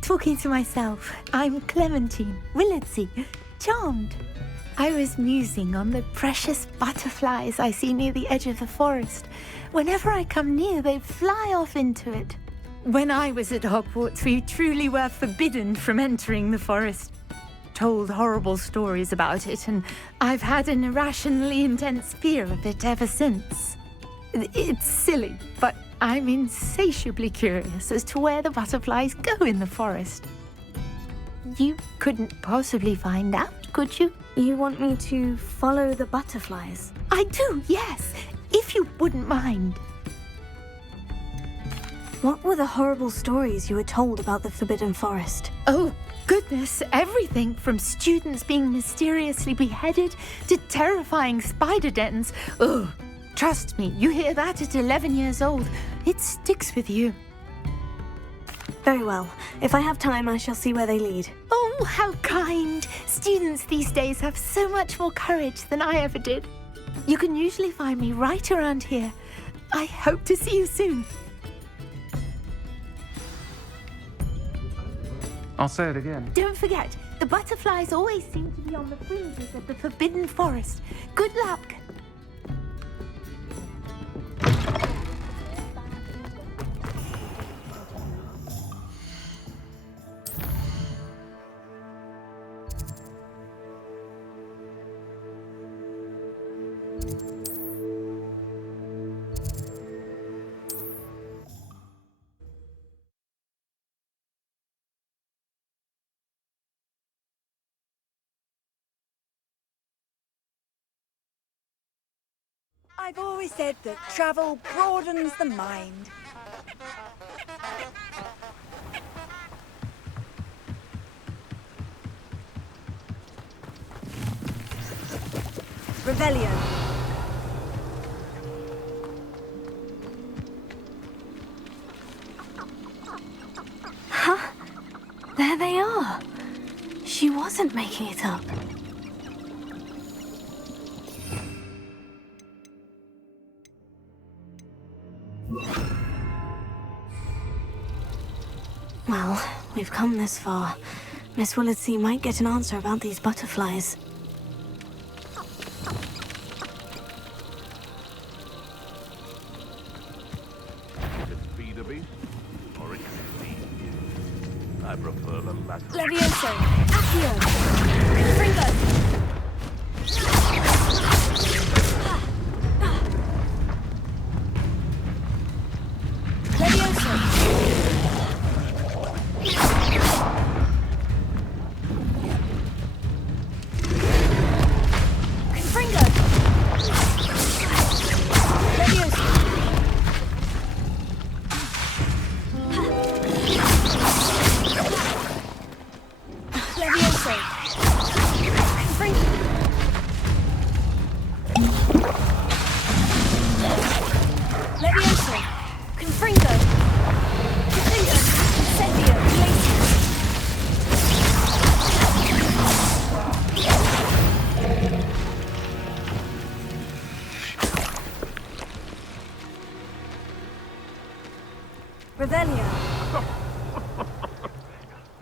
Talking to myself. I'm Clementine Willardsey. Charmed. I was musing on the precious butterflies I see near the edge of the forest. Whenever I come near, they fly off into it. When I was at Hogwarts, we truly were forbidden from entering the forest. Told horrible stories about it, and I've had an irrationally intense fear of it ever since. It's silly, but I'm insatiably curious as to where the butterflies go in the forest. You couldn't possibly find out, could you? You want me to follow the butterflies? I do, yes, if you wouldn't mind. What were the horrible stories you were told about the Forbidden Forest? Oh, goodness, everything from students being mysteriously beheaded to terrifying spider dens. Ugh, trust me, you hear that at 11 years old, it sticks with you. Very well. If I have time, I shall see where they lead. Oh, how kind! Students these days have so much more courage than I ever did. You can usually find me right around here. I hope to see you soon. I'll say it again. Don't forget, the butterflies always seem to be on the fringes of the Forbidden Forest. Good luck! I've always said that travel broadens the mind. Revelio. Huh? There they are. She wasn't making it up. Well, we've come this far. Miss Willardsey might get an answer about these butterflies. Feed a beast, or it can feed. I prefer the latter. Levioso. Accio. Fringo.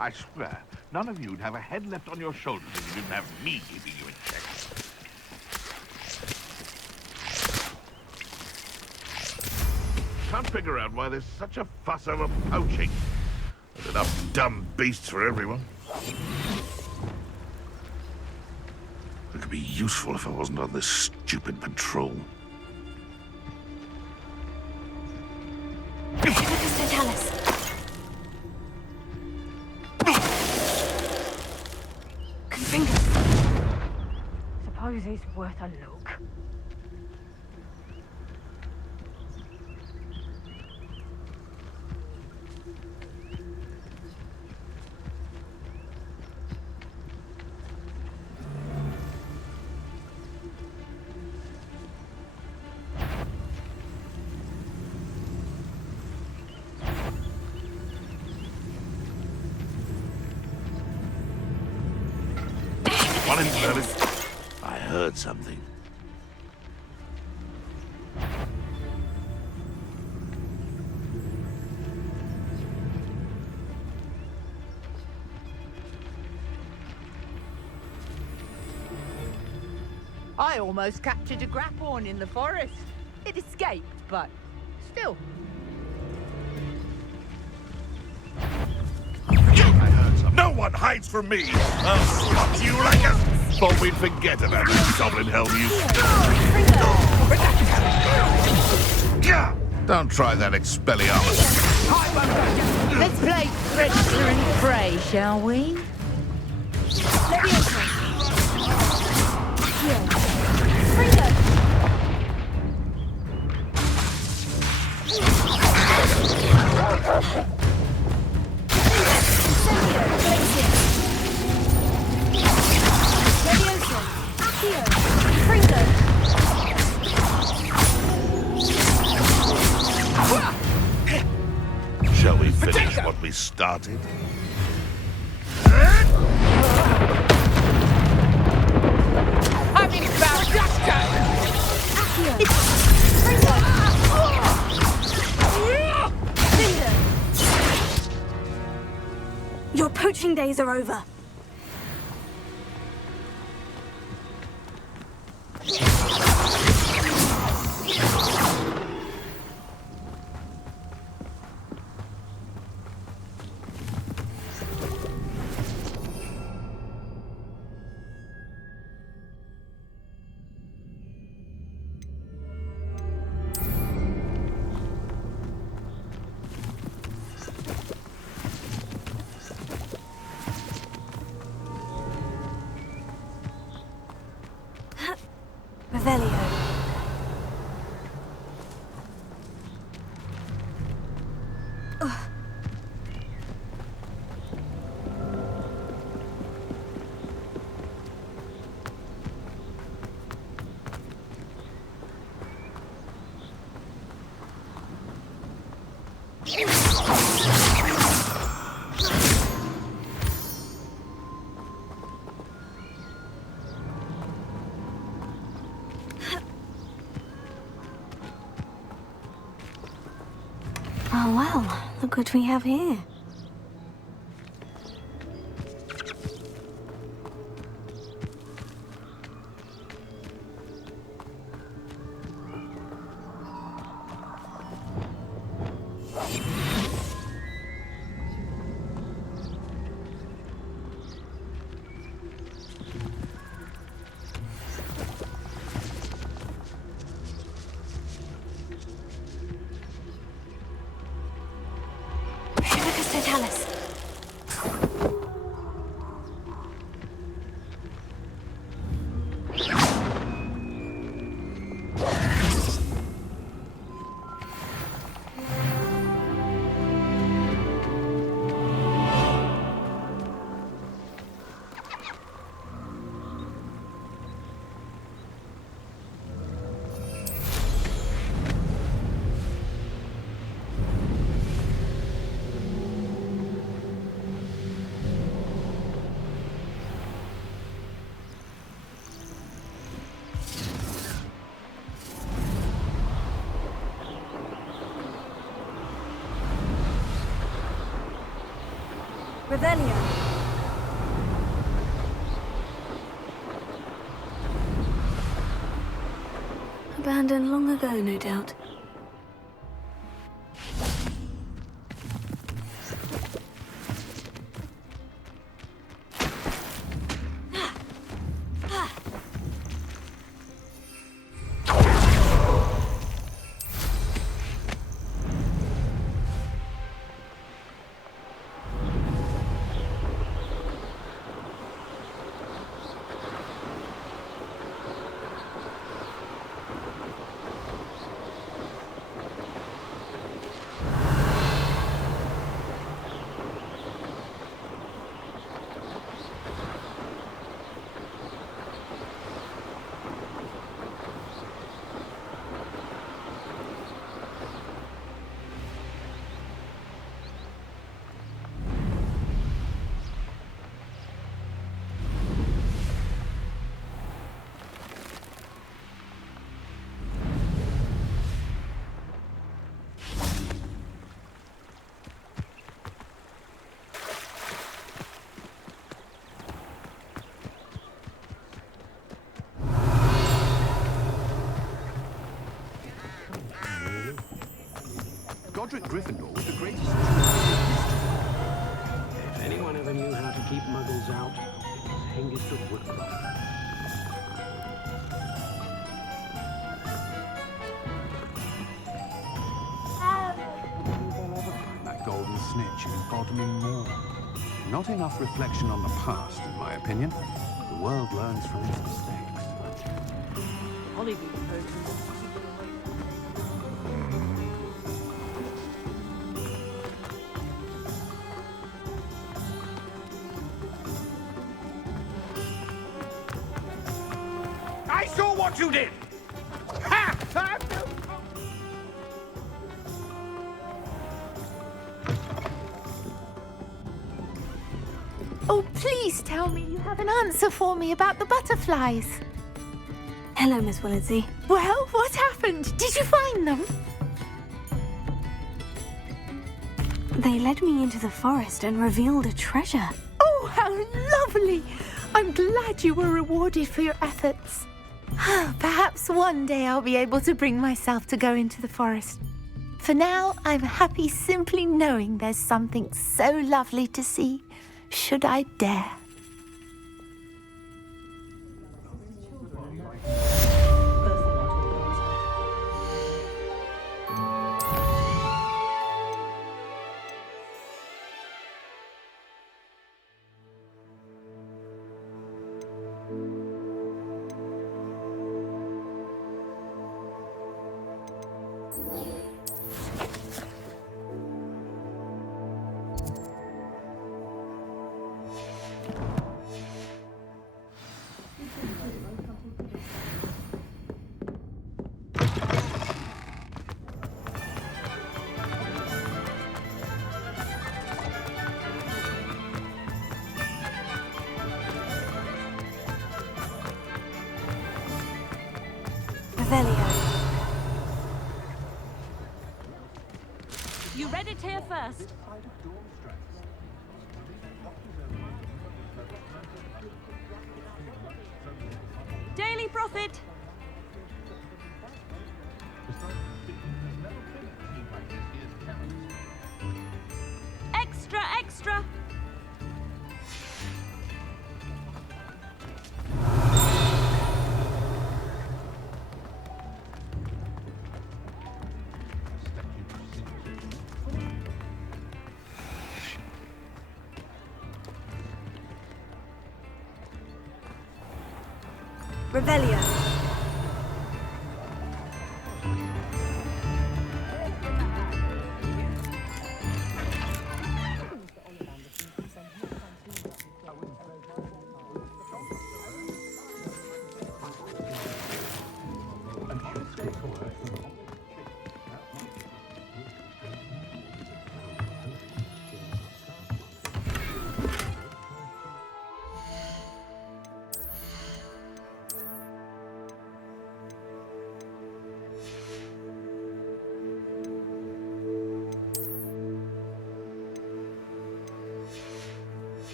I swear, none of you'd have a head left on your shoulders if you didn't have me keeping you in check. Can't figure out why there's such a fuss over poaching. There's enough dumb beasts for everyone. It could be useful if I wasn't on this stupid patrol. Totalis. Suppose it's worth a look. Come in, Merlin. I heard something. I almost captured a grapphorn in the forest. It escaped, but still. No one hides from me! I'll swat you like a... Thought we'd forget about that goblin helm you... Don't try that Expelliarmus. Let's play predator and prey, shall we? Shall we finish what we started? Having found Your poaching days are over. Revelio. Oh well, look what we have here. Totalis. Revelio. Abandoned long ago, no doubt. Godric Gryffindor was the greatest... If anyone ever knew how to keep muggles out, it was Hengist of Woodcroft. They'll ever find that golden snitch in Bodmin Moor. Not enough reflection on the past, in my opinion. The world learns from its mistakes. I saw what you did! Ha! Oh, please tell me you have an answer for me about the butterflies. Hello, Miss Willitsey. Well, what happened? Did you find them? They led me into the forest and revealed a treasure. Oh, how lovely! I'm glad you were rewarded for your efforts. Perhaps one day I'll be able to bring myself to go into the forest. For now, I'm happy simply knowing there's something so lovely to see, should I dare. You read it here first. Daily Prophet. Extra, extra. Revelio.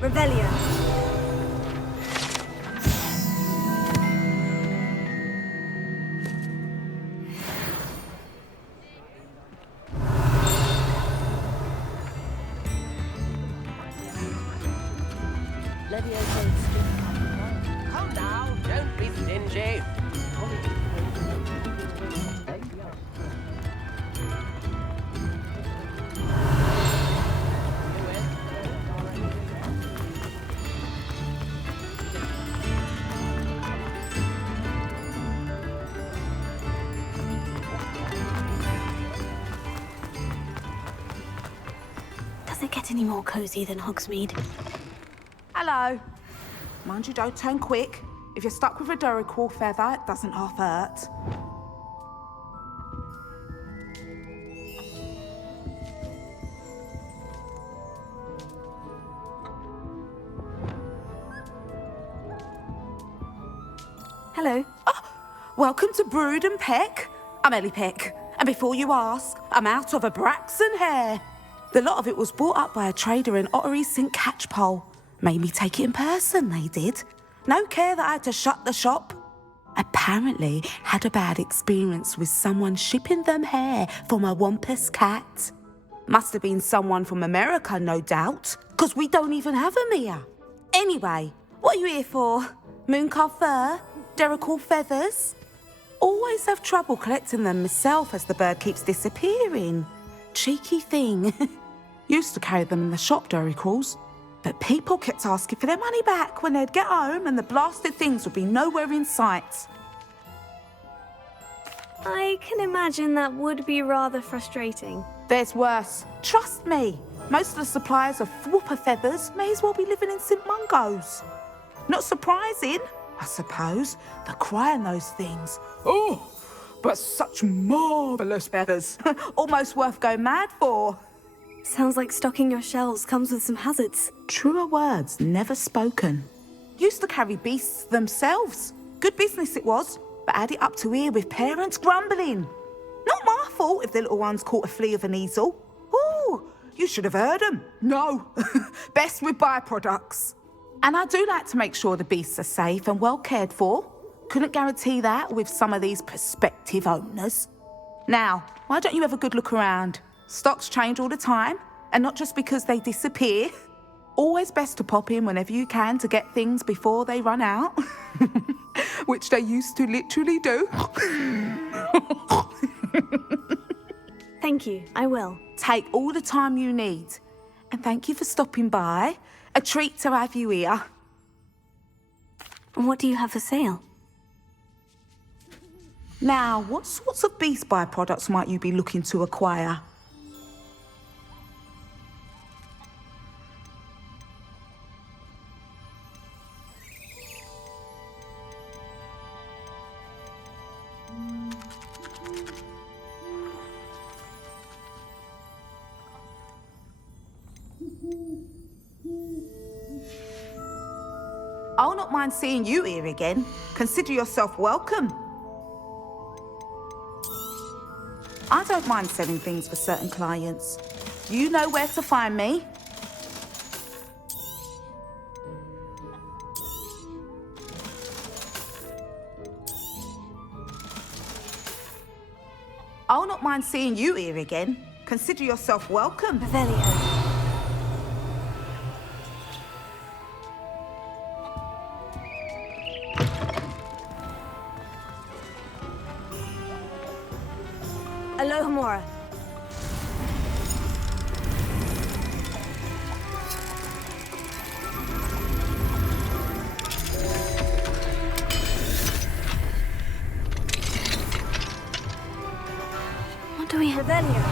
Revelio. Come now, don't be stingy. Does it get any more cozy than Hogsmeade? Hello. Mind you, don't turn quick. If you're stuck with a Duracell feather, it doesn't half hurt. Hello. Oh, welcome to Brood and Peck. I'm Ellie Peck. And before you ask, I'm out of a Braxton hair. The lot of it was bought up by a trader in Ottery St. Catchpole. Made me take it in person, they did. No care that I had to shut the shop. Apparently had a bad experience with someone shipping them hair from a Wampus cat. Must have been someone from America, no doubt, because we don't even have them here. Anyway, what are you here for? Mooncar fur? Derrickle feathers? Always have trouble collecting them myself as the bird keeps disappearing. Cheeky thing. Used to carry them in the shop, Derricles. But people kept asking for their money back when they'd get home and the blasted things would be nowhere in sight. I can imagine that would be rather frustrating. There's worse. Trust me. Most of the suppliers of whooper feathers may as well be living in St. Mungo's. Not surprising, I suppose, the cry in those things. Oh, but such marvellous feathers. Almost worth going mad for. Sounds like stocking your shelves comes with some hazards. Truer words never spoken. Used to carry beasts themselves. Good business it was, but had it up to here with parents grumbling. Not my fault if the little ones caught a flea of an easel. Ooh, you should have heard them. No, best with byproducts. And I do like to make sure the beasts are safe and well cared for. Couldn't guarantee that with some of these prospective owners. Now, why don't you have a good look around? Stocks change all the time, and not just because they disappear. Always best to pop in whenever you can to get things before they run out. Which they used to literally do. Thank you, I will. Take all the time you need. And thank you for stopping by. A treat to have you here. What do you have for sale? Now, what sorts of beast byproducts might you be looking to acquire? I'll not mind seeing you here again. Consider yourself welcome. I don't mind selling things for certain clients. You know where to find me. I'll not mind seeing you here again. Consider yourself welcome. Revelio. Alohomora. What do we have then here?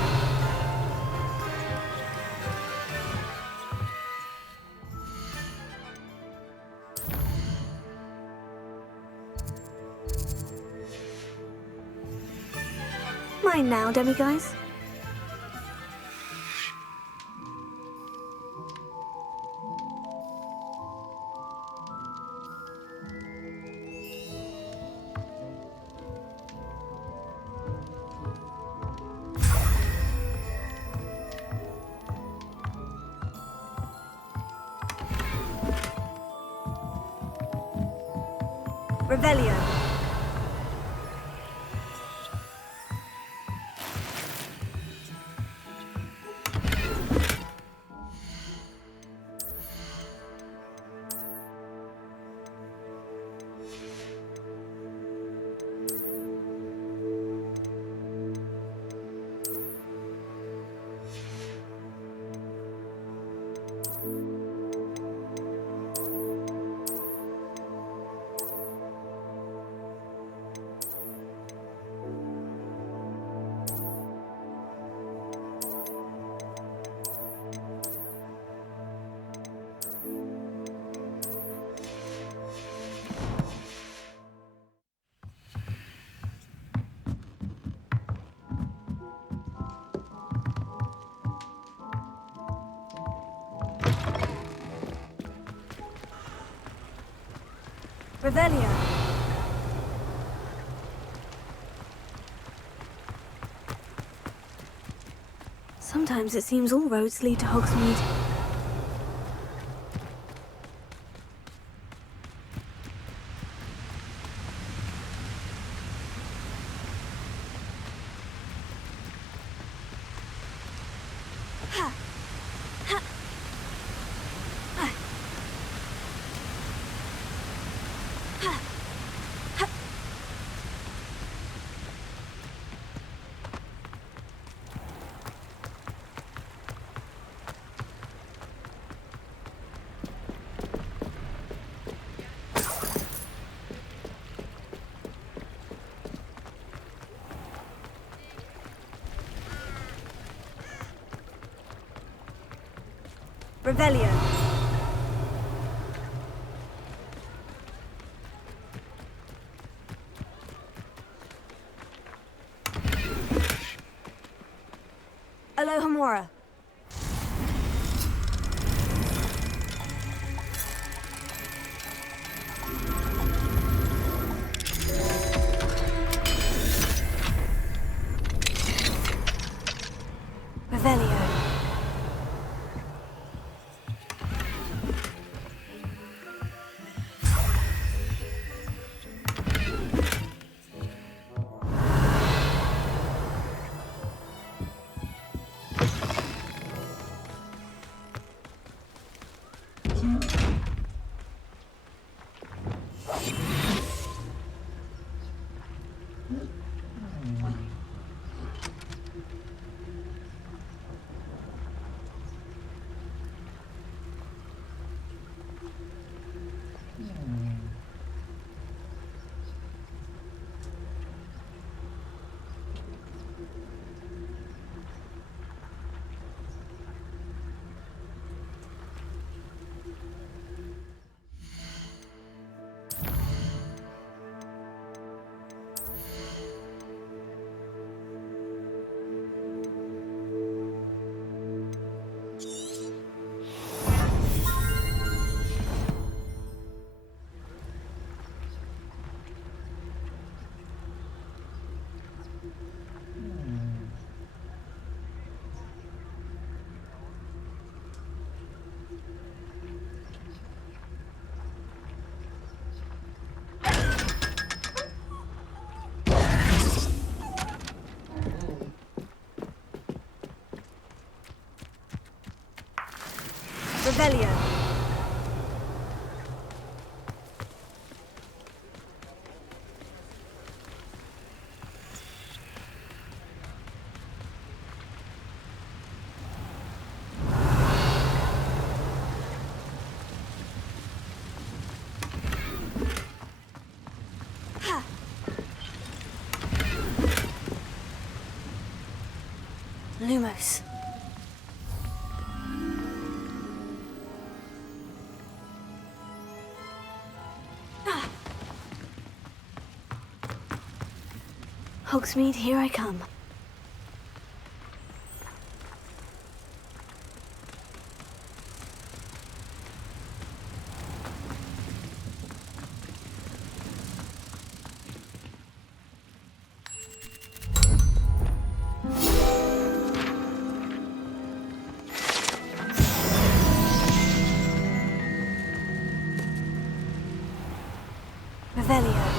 Mine now, demiguise. Revelio. Revelio. sometimes it seems all roads lead to Hogsmeade. Revelio. Alohomora. Revelio. Revelio. Lumos. Hogsmeade, here I come. Revelio.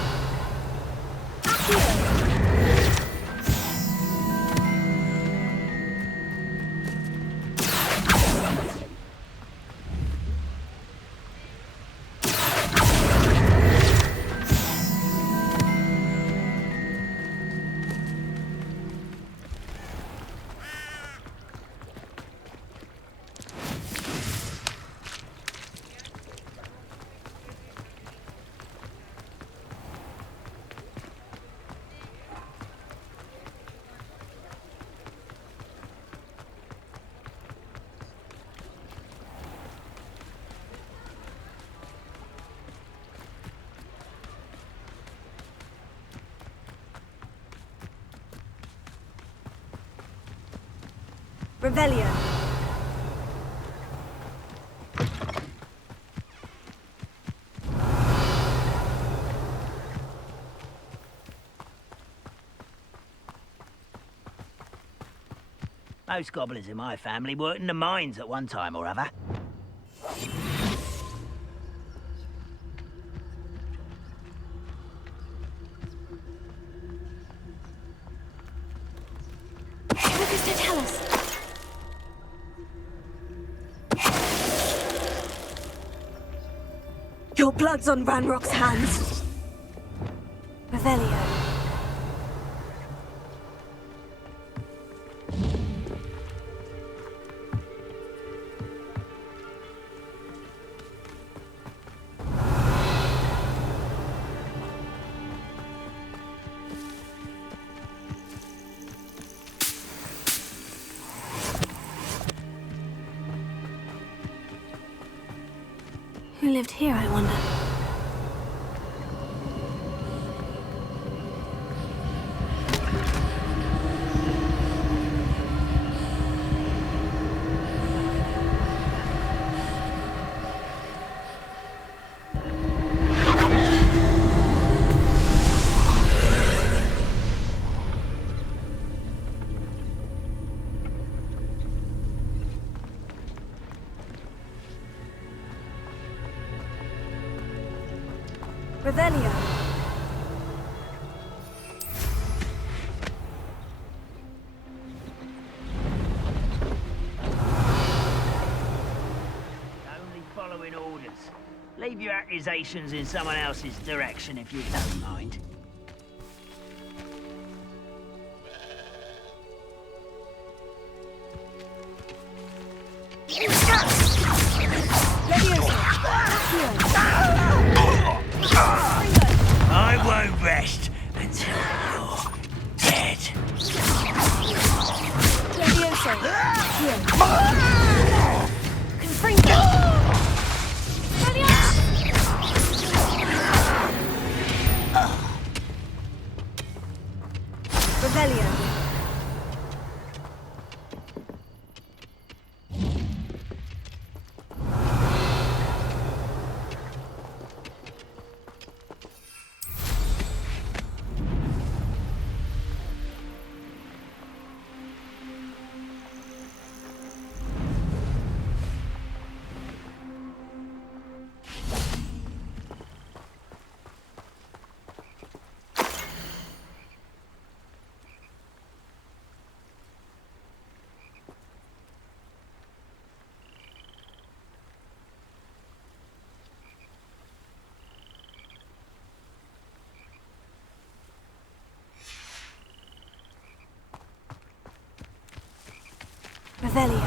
Revelio. Most goblins in my family worked in the mines at one time or other. What does it tell us? Your blood's on Ranrock's hands. Revelio. Who lived here, I wonder? Revelio. Only following orders. Leave your accusations in someone else's direction if you don't mind. I won't rest until you're dead. Levioso. Here. Confringo. Revelio. Revelio.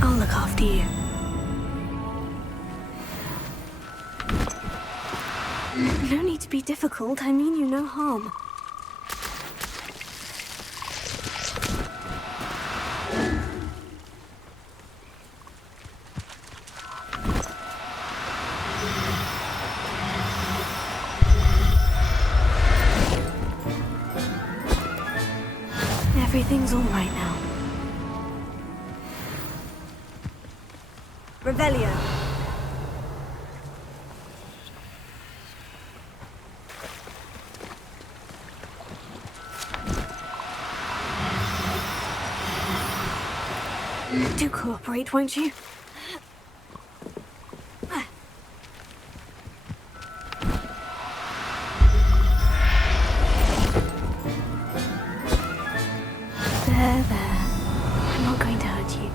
I'll look after you. No need to be difficult. I mean you no harm. Everything's all right now. Revelio. Do cooperate, won't you? There. I'm not going to hurt you.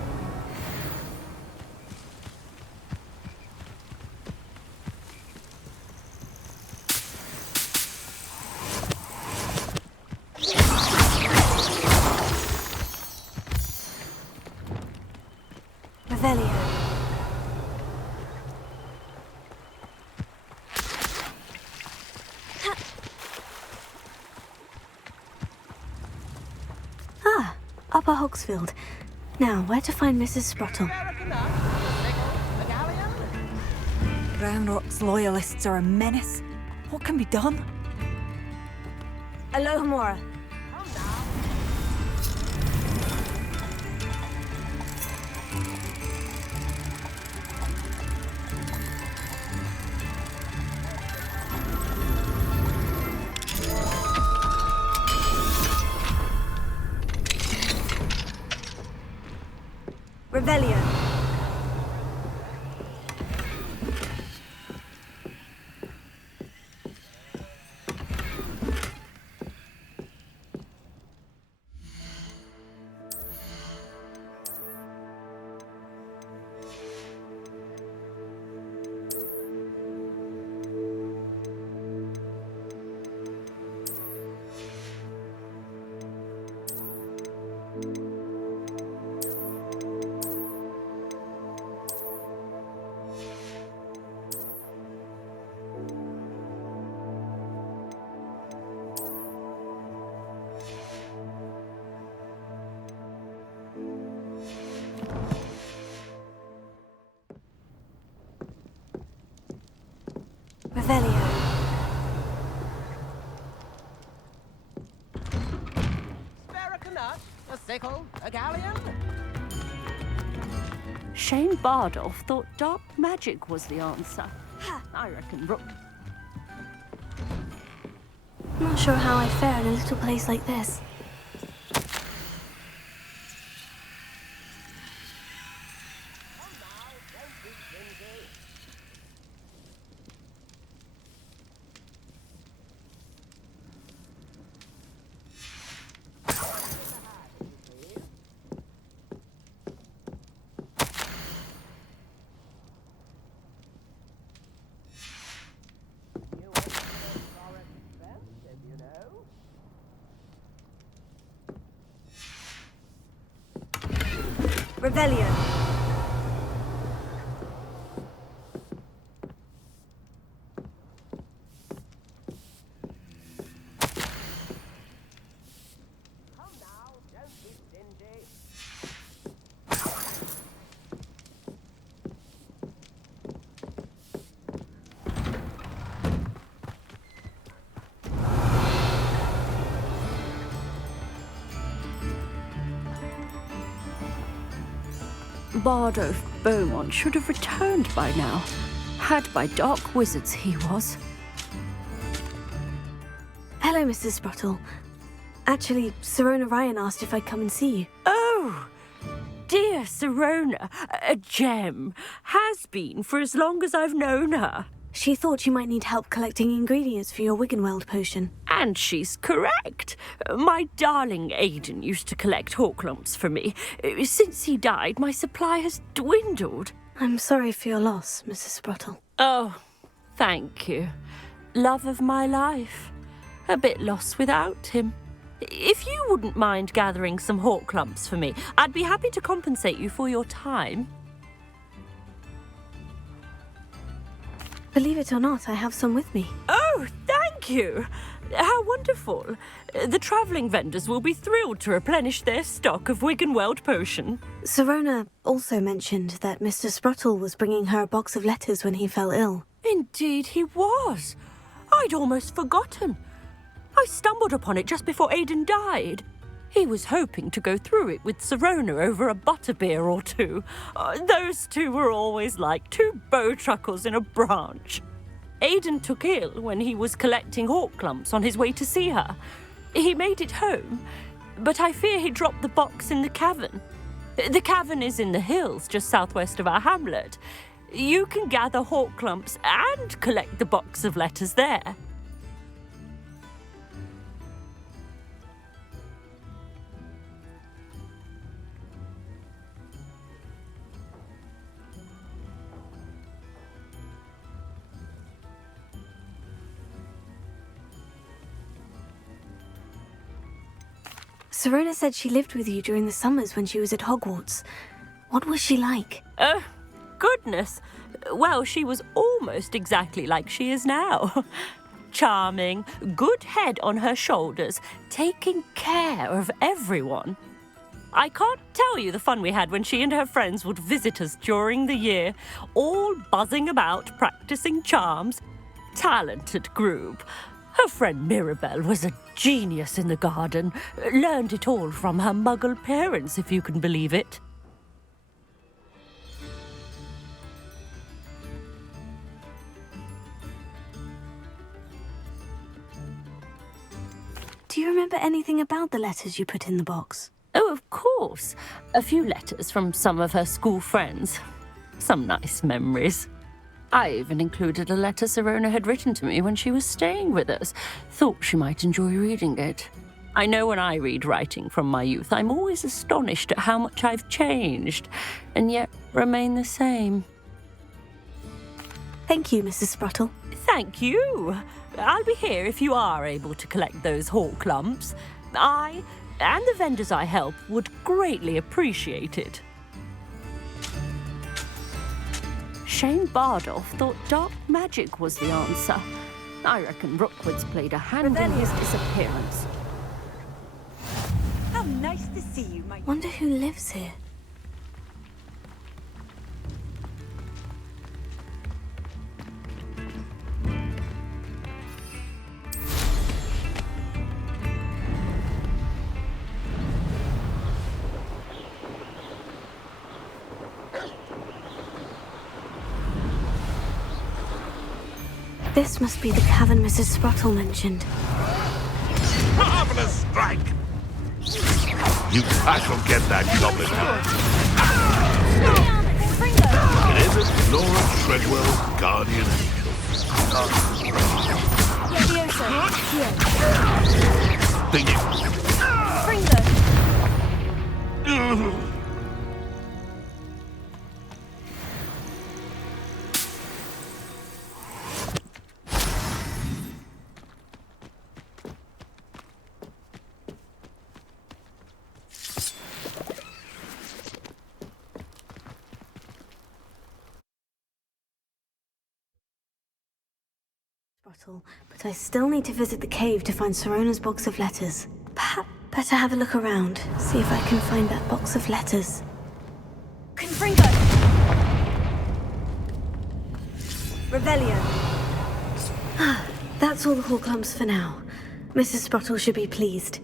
Revelio. Ah, Upper Hogsfield. Now, where to find Mrs. Sprottle? Ranrock's loyalists are a menace. What can be done? Alohomora. Revelio. Revelio. Spare a nut, a sickle, a galleon. Shane Bardolph thought dark magic was the answer. I reckon Not sure how I'd fare in a little place like this. Revelio. Bardolph Beaumont should have returned by now. Had by dark wizards he was. Hello, Mrs. Sprottle. Actually, Sirona Ryan asked if I'd come and see you. Oh, dear Sirona, a gem. Has been for as long as I've known her. She thought you might need help collecting ingredients for your Wiggenweld potion. And she's correct. My darling Aidan used to collect Horklumps for me. Since he died, my supply has dwindled. I'm sorry for your loss, Mrs. Sprottle. Oh, thank you. Love of my life. A bit lost without him. If you wouldn't mind gathering some Horklumps for me, I'd be happy to compensate you for your time. Believe it or not, I have some with me. Oh, thank you. How wonderful. The travelling vendors will be thrilled to replenish their stock of Wiggenweld potion. Sirona also mentioned that Mr. Sprottle was bringing her a box of letters when he fell ill. Indeed he was. I'd almost forgotten. I stumbled upon it just before Aidan died. He was hoping to go through it with Sirona over a butterbeer or two. Those two were always like two bowtruckles in a branch. Aidan took ill when he was collecting Horklumps on his way to see her. He made it home, but I fear he dropped the box in the cavern. The cavern is in the hills just southwest of our hamlet. You can gather Horklumps and collect the box of letters there. Sirona said she lived with you during the summers when she was at Hogwarts. What was she like? Goodness. Well, she was almost exactly like she is now. Charming, good head on her shoulders, taking care of everyone. I can't tell you the fun we had when she and her friends would visit us during the year, all buzzing about, practicing charms. Talented group. Her friend Mirabelle was a genius in the garden. Learned it all from her muggle parents, if you can believe it. Do you remember anything about the letters you put in the box? Oh, of course. A few letters from some of her school friends. Some nice memories. I even included a letter Sirona had written to me when she was staying with us. Thought she might enjoy reading it. I know when I read writing from my youth, I'm always astonished at how much I've changed, and yet remain the same. Thank you, Mrs. Sprottle. Thank you. I'll be here if you are able to collect those hawk lumps. I, and the vendors I help, would greatly appreciate it. Shane Bardolph thought dark magic was the answer. I reckon Rookwood's played a hand in his disappearance. How nice to see you, my... Wonder who lives here. This must be the cavern Mrs. Sprottle mentioned. Marvelous strike! I shall get that goblin out. It isn't Laura Treadwell's guardian angel. Thank you. But I still need to visit the cave to find Sirona's box of letters. Perhaps better have a look around, see if I can find that box of letters. Confringo! Revelio. That's all the hawk lumps for now. Mrs. Sprottle should be pleased.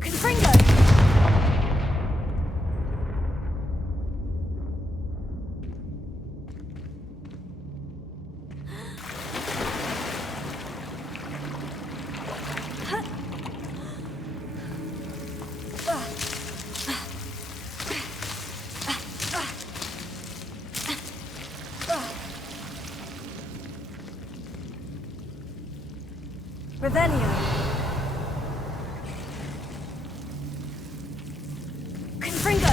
Confringo! Revelio. Confringo.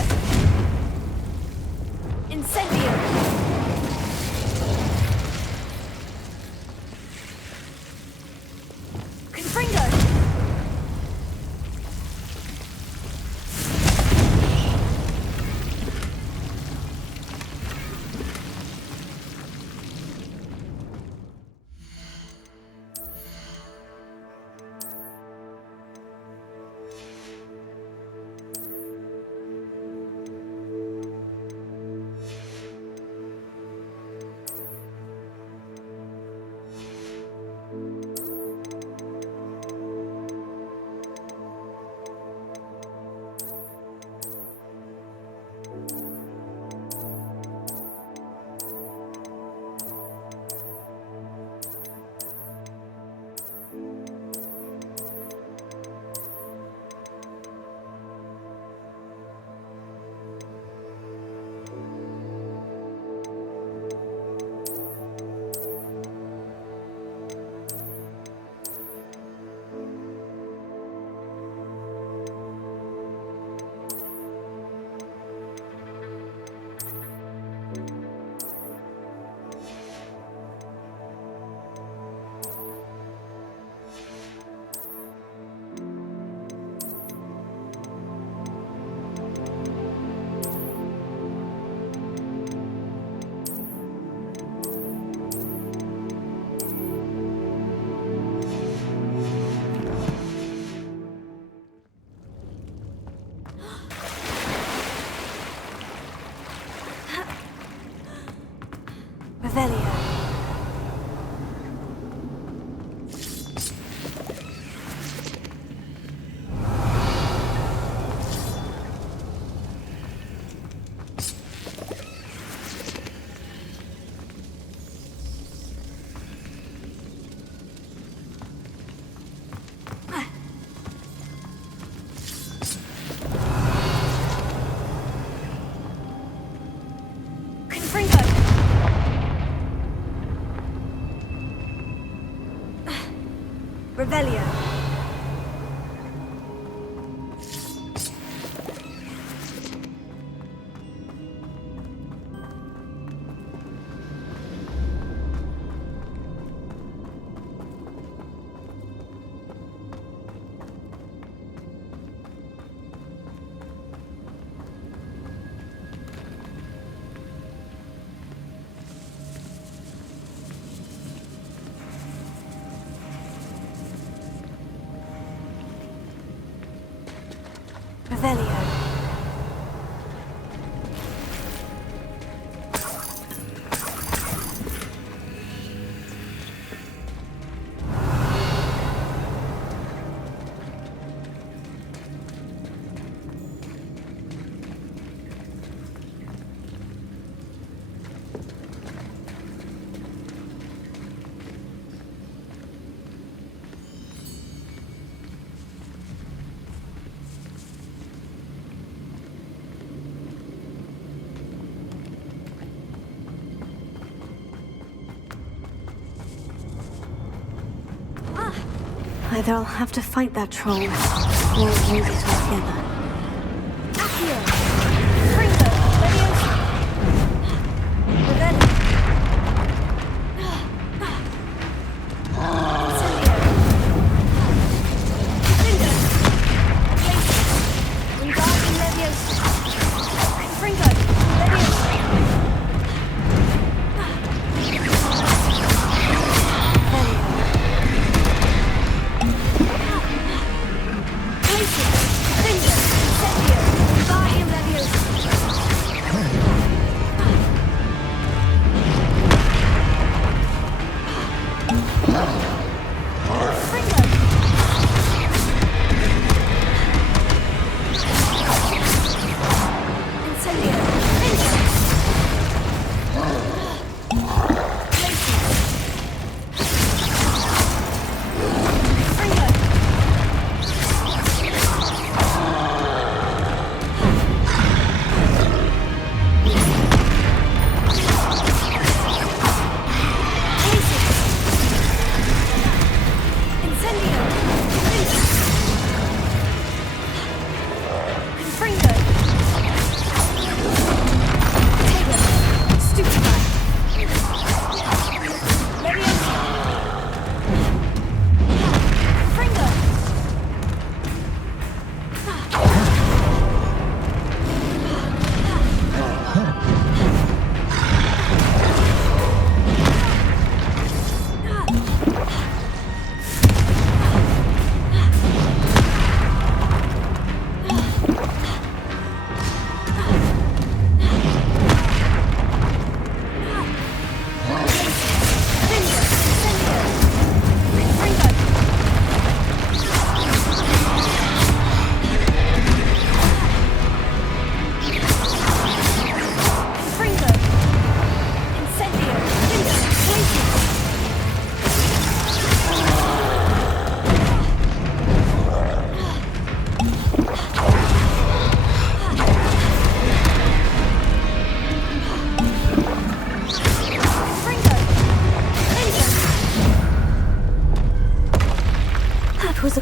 Incendio. Confringo. Revelio. Revelio. Either I'll have to fight that troll, or lose it altogether. Accio! Fringo! Leviosa! Revelio! Incendio! Fringo! Wingardium Leviosa! Fringo! Leviosa!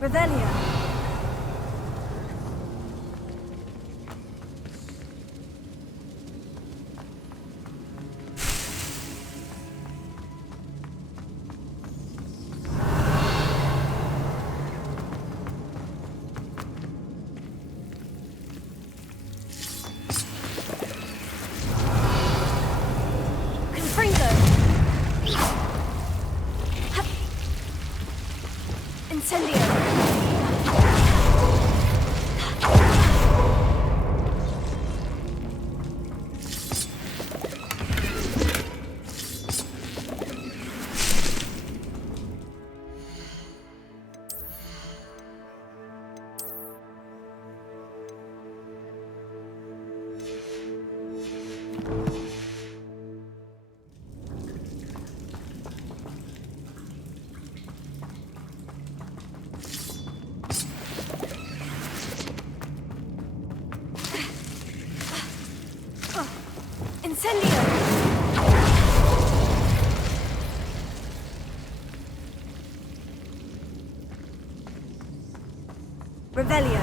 Revelio. Revelio.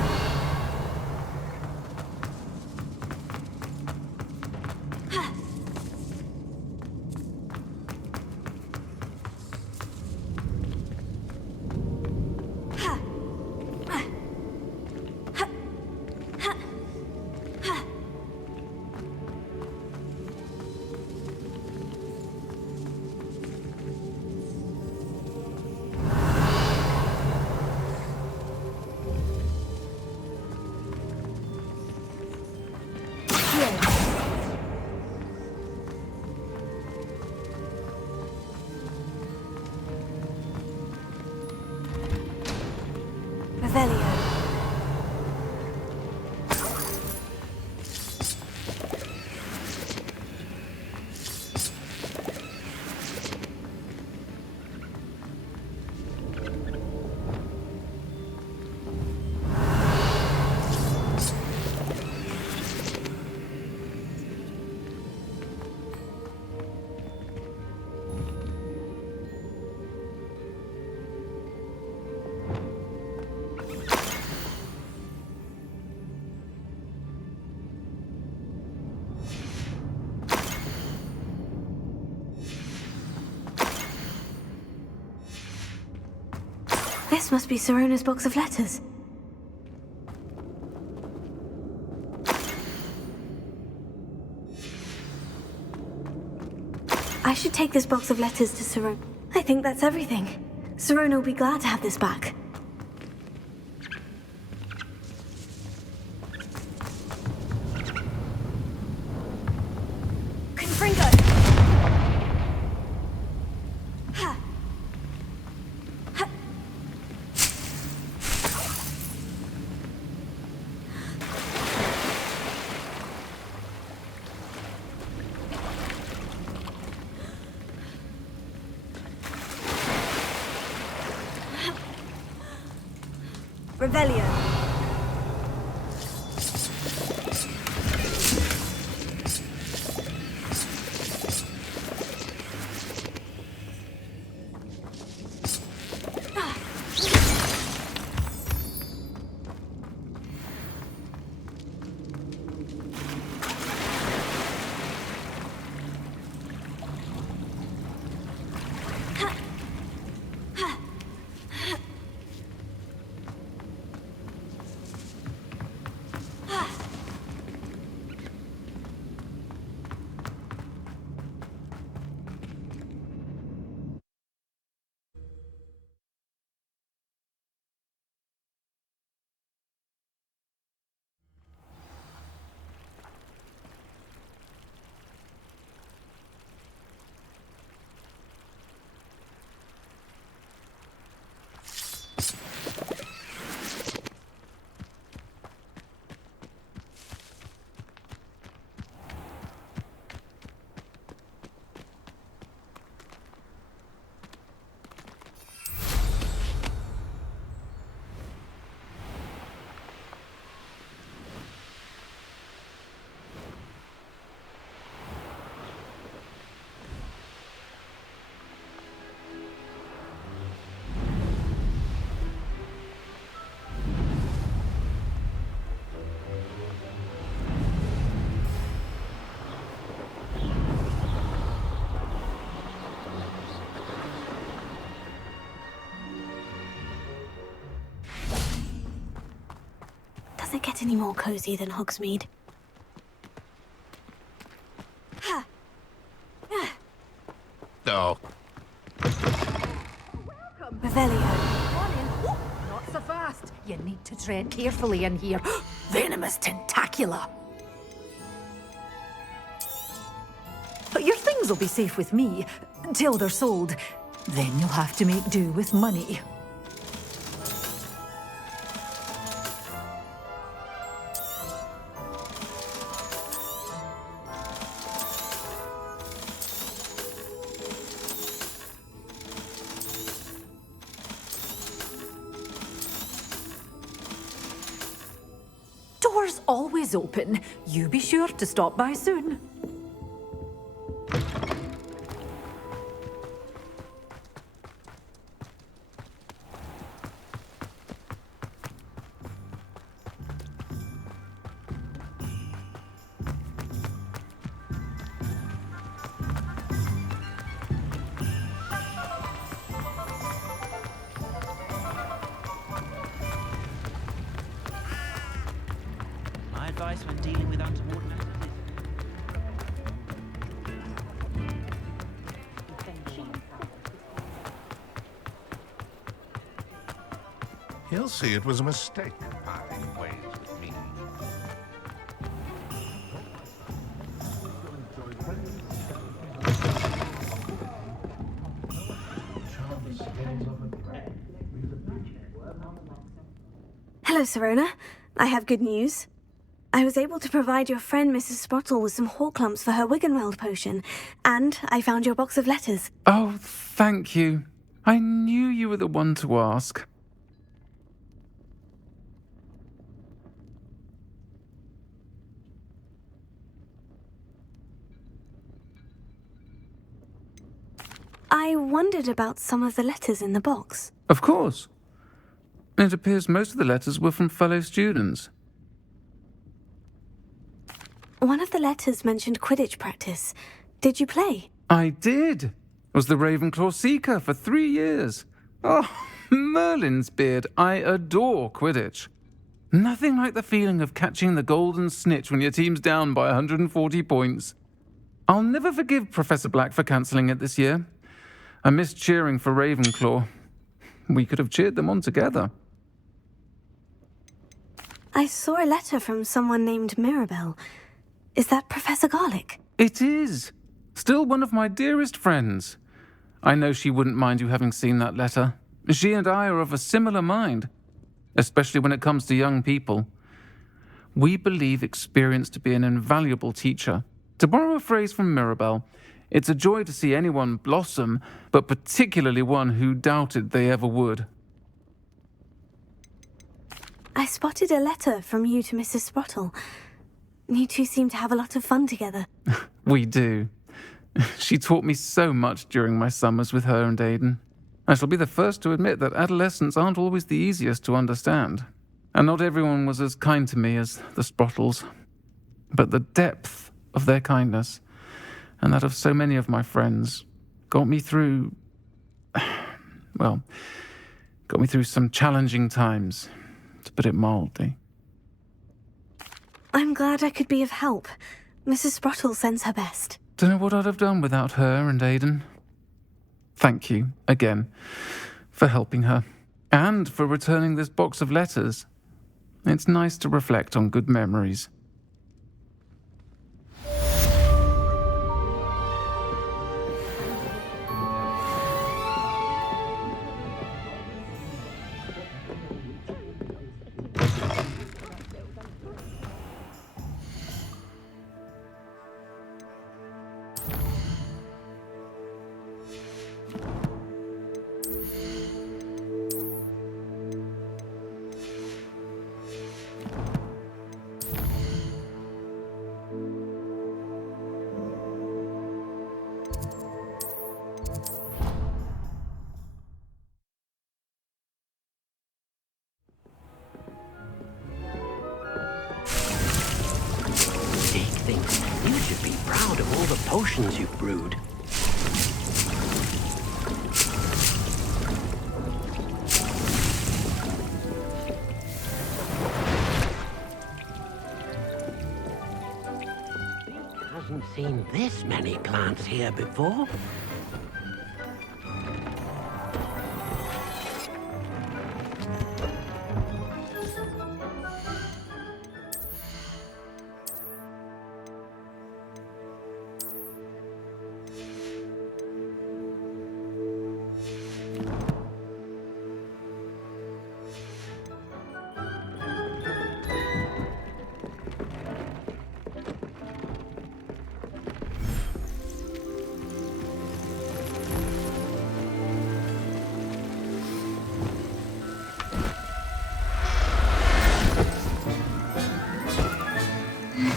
Revelio. This must be Sirona's box of letters. I should take this box of letters to Sirona. I think that's everything. Sirona will be glad to have this back. Confringo. Revelio. Does it get any more cozy than Hogsmeade? Oh. Revelio. Not so fast. You need to tread carefully in here. Venomous tentacula. But your things will be safe with me, till they're sold. Then you'll have to make do with money. Doors always open. You be sure to stop by soon. tips when dealing with untoward matters. He'll see it was a mistake parting ways with me. Hello, Serona. I have good news. I was able to provide your friend Mrs. Sprottle with some Horklumps for her Wiggenweld potion, and I found your box of letters. Oh, thank you. I knew you were the one to ask. I wondered about some of the letters in the box. Of course. It appears most of the letters were from fellow students. One of the letters mentioned Quidditch practice. Did you play? I did. Was the Ravenclaw Seeker for 3 years. Oh, Merlin's beard. I adore Quidditch. Nothing like the feeling of catching the golden snitch when your team's down by 140 points. I'll never forgive Professor Black for cancelling it this year. I missed cheering for Ravenclaw. We could have cheered them on together. I saw a letter from someone named Mirabelle. Is that Professor Garlick? It is. Still one of my dearest friends. I know she wouldn't mind you having seen that letter. She and I are of a similar mind, especially when it comes to young people. We believe experience to be an invaluable teacher. To borrow a phrase from Mirabelle, it's a joy to see anyone blossom, but particularly one who doubted they ever would. I spotted a letter from you to Mrs. Sprottle. You two seem to have a lot of fun together. We do. She taught me so much during my summers with her and Aidan. I shall be the first to admit that adolescents aren't always the easiest to understand. And not everyone was as kind to me as the Sprottles. But the depth of their kindness, and that of so many of my friends, got me through some challenging times, to put it mildly. I'm glad I could be of help. Mrs. Sprottle sends her best. Don't know what I'd have done without her and Aidan. Thank you, again, for helping her, and for returning this box of letters. It's nice to reflect on good memories. You should be proud of all the potions you've brewed. Hasn't seen this many plants here before.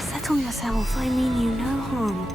Settle yourself. I mean you no harm.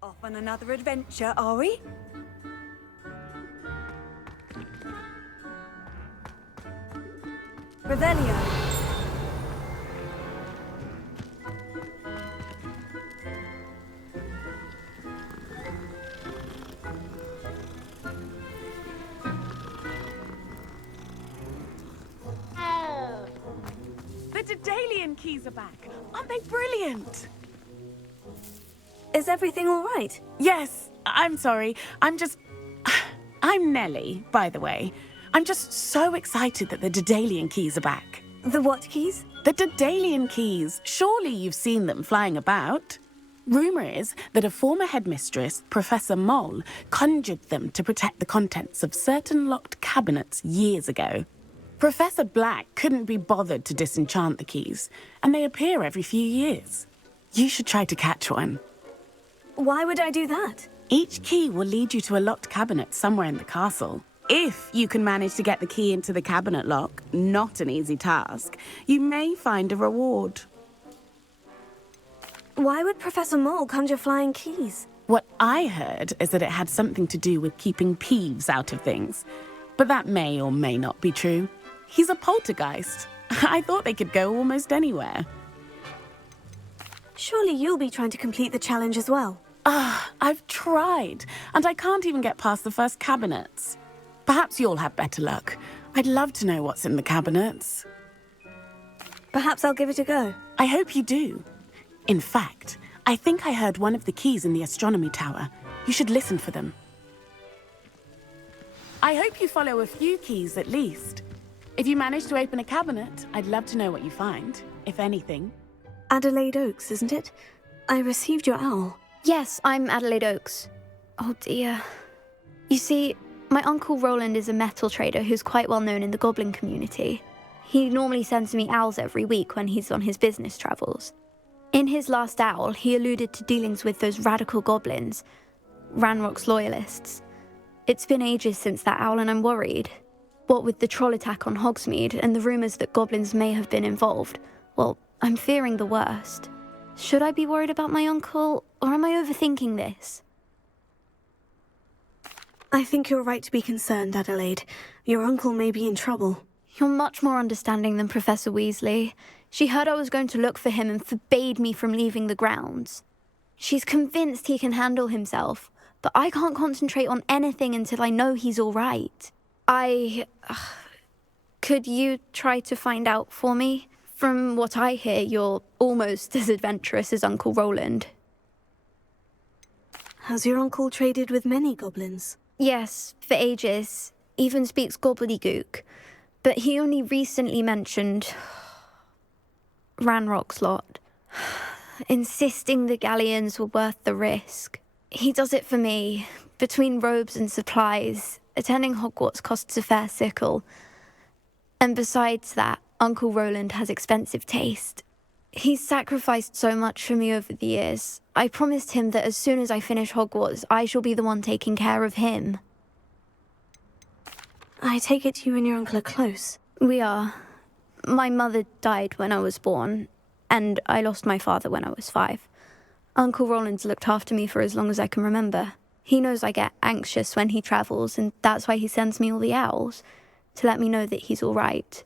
Off on another adventure, are we? Revelio. The Daedalian keys are back. Aren't they brilliant? Is everything all right? Yes, I'm sorry. I'm Nellie, by the way. I'm just so excited that the Daedalian keys are back. The what keys? The Daedalian keys. Surely you've seen them flying about. Rumour is that a former headmistress, Professor Moll, conjured them to protect the contents of certain locked cabinets years ago. Professor Black couldn't be bothered to disenchant the keys, and they appear every few years. You should try to catch one. Why would I do that? Each key will lead you to a locked cabinet somewhere in the castle. If you can manage to get the key into the cabinet lock, not an easy task, you may find a reward. Why would Professor Moll conjure flying keys? What I heard is that it had something to do with keeping Peeves out of things. But that may or may not be true. He's a poltergeist. I thought they could go almost anywhere. Surely you'll be trying to complete the challenge as well. I've tried, and I can't even get past the first cabinets. Perhaps you'll have better luck. I'd love to know what's in the cabinets. Perhaps I'll give it a go. I hope you do. In fact, I think I heard one of the keys in the astronomy tower. You should listen for them. I hope you follow a few keys at least. If you manage to open a cabinet, I'd love to know what you find, if anything. Adelaide Oaks, isn't it? I received your owl. Yes, I'm Adelaide Oaks. Oh dear. You see, my Uncle Roland is a metal trader who's quite well known in the goblin community. He normally sends me owls every week when he's on his business travels. In his last owl, he alluded to dealings with those radical goblins, Ranrock's loyalists. It's been ages since that owl and I'm worried. What with the troll attack on Hogsmeade and the rumours that goblins may have been involved, well, I'm fearing the worst. Should I be worried about my uncle, or am I overthinking this? I think you're right to be concerned, Adelaide. Your uncle may be in trouble. You're much more understanding than Professor Weasley. She heard I was going to look for him and forbade me from leaving the grounds. She's convinced he can handle himself, but I can't concentrate on anything until I know he's all right. Could you try to find out for me? From what I hear, you're almost as adventurous as Uncle Roland. Has your uncle traded with many goblins? Yes, for ages. Even speaks gobbledygook. But he only recently mentioned Ranrock's lot, insisting the galleons were worth the risk. He does it for me. Between robes and supplies, attending Hogwarts costs a fair sickle. And besides that, Uncle Roland has expensive taste. He's sacrificed so much for me over the years. I promised him that as soon as I finish Hogwarts, I shall be the one taking care of him. I take it you and your uncle are close. We are. My mother died when I was born, and I lost my father when I was 5. Uncle Roland's looked after me for as long as I can remember. He knows I get anxious when he travels, and that's why he sends me all the owls, to let me know that he's all right.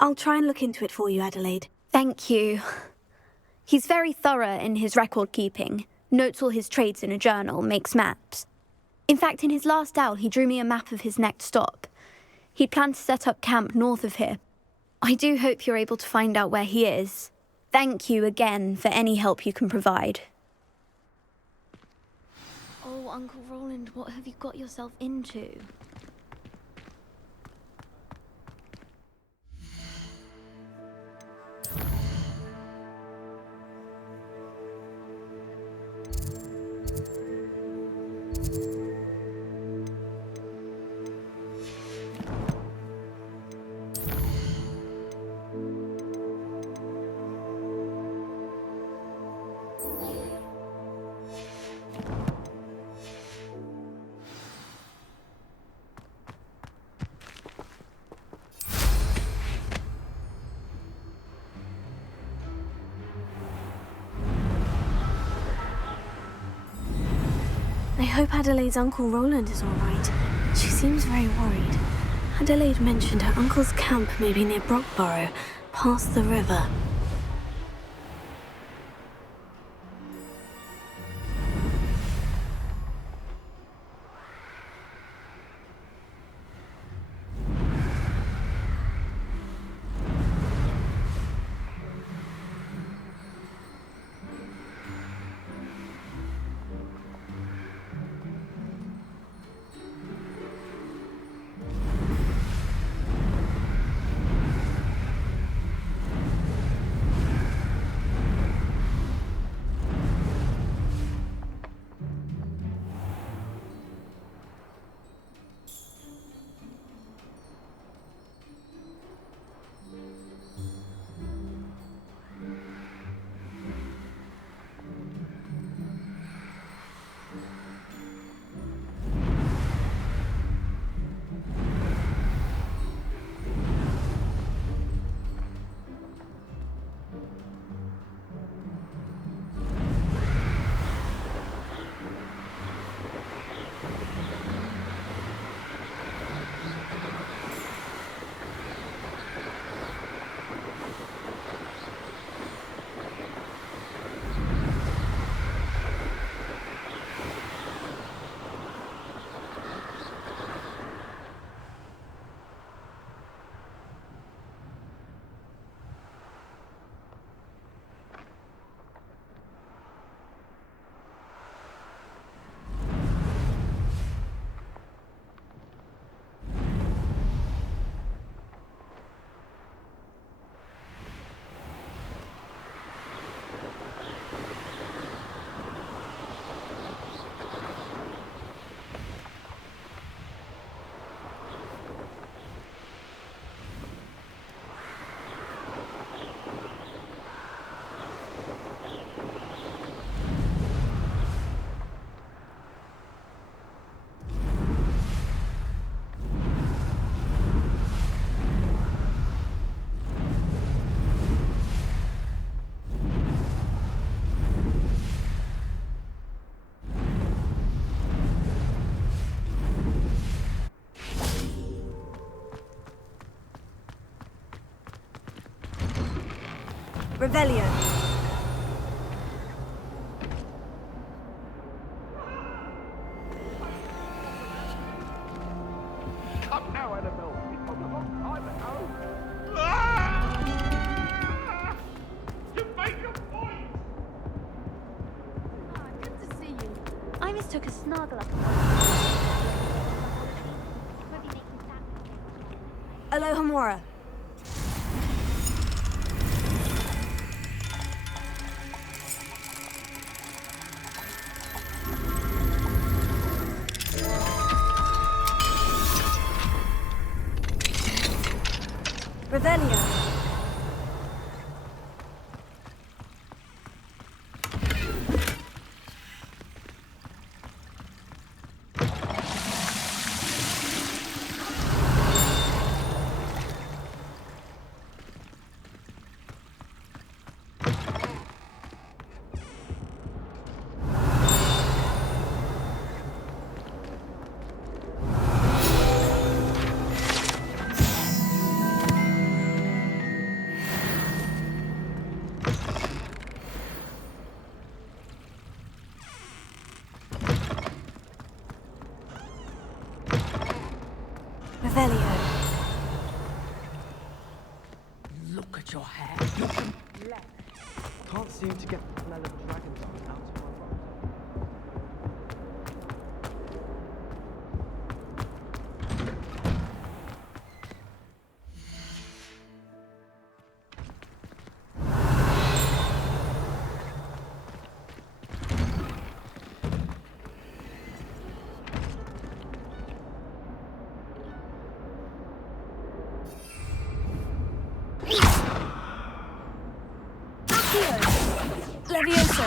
I'll try and look into it for you, Adelaide. Thank you. He's very thorough in his record keeping, notes all his trades in a journal, makes maps. In fact, in his last owl, he drew me a map of his next stop. He'd planned to set up camp north of here. I do hope you're able to find out where he is. Thank you again for any help you can provide. Oh, Uncle Roland, what have you got yourself into? hope Adelaide's Uncle Roland is all right. She seems very worried. Adelaide mentioned her uncle's camp may be near Brockborough, past the river. Revelio. Come now, Annabelle. It's on the wrong time at home. You make a point! Good to see you. I mistook a snuggle up. Alohomora. Revelio. Revelio. Look at your hair. Can't seem to get the smell of dragon's eye out of my mouth. Levioso.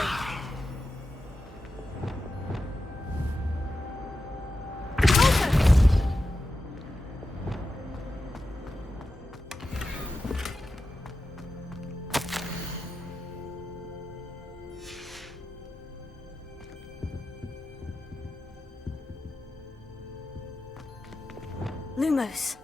Lumos.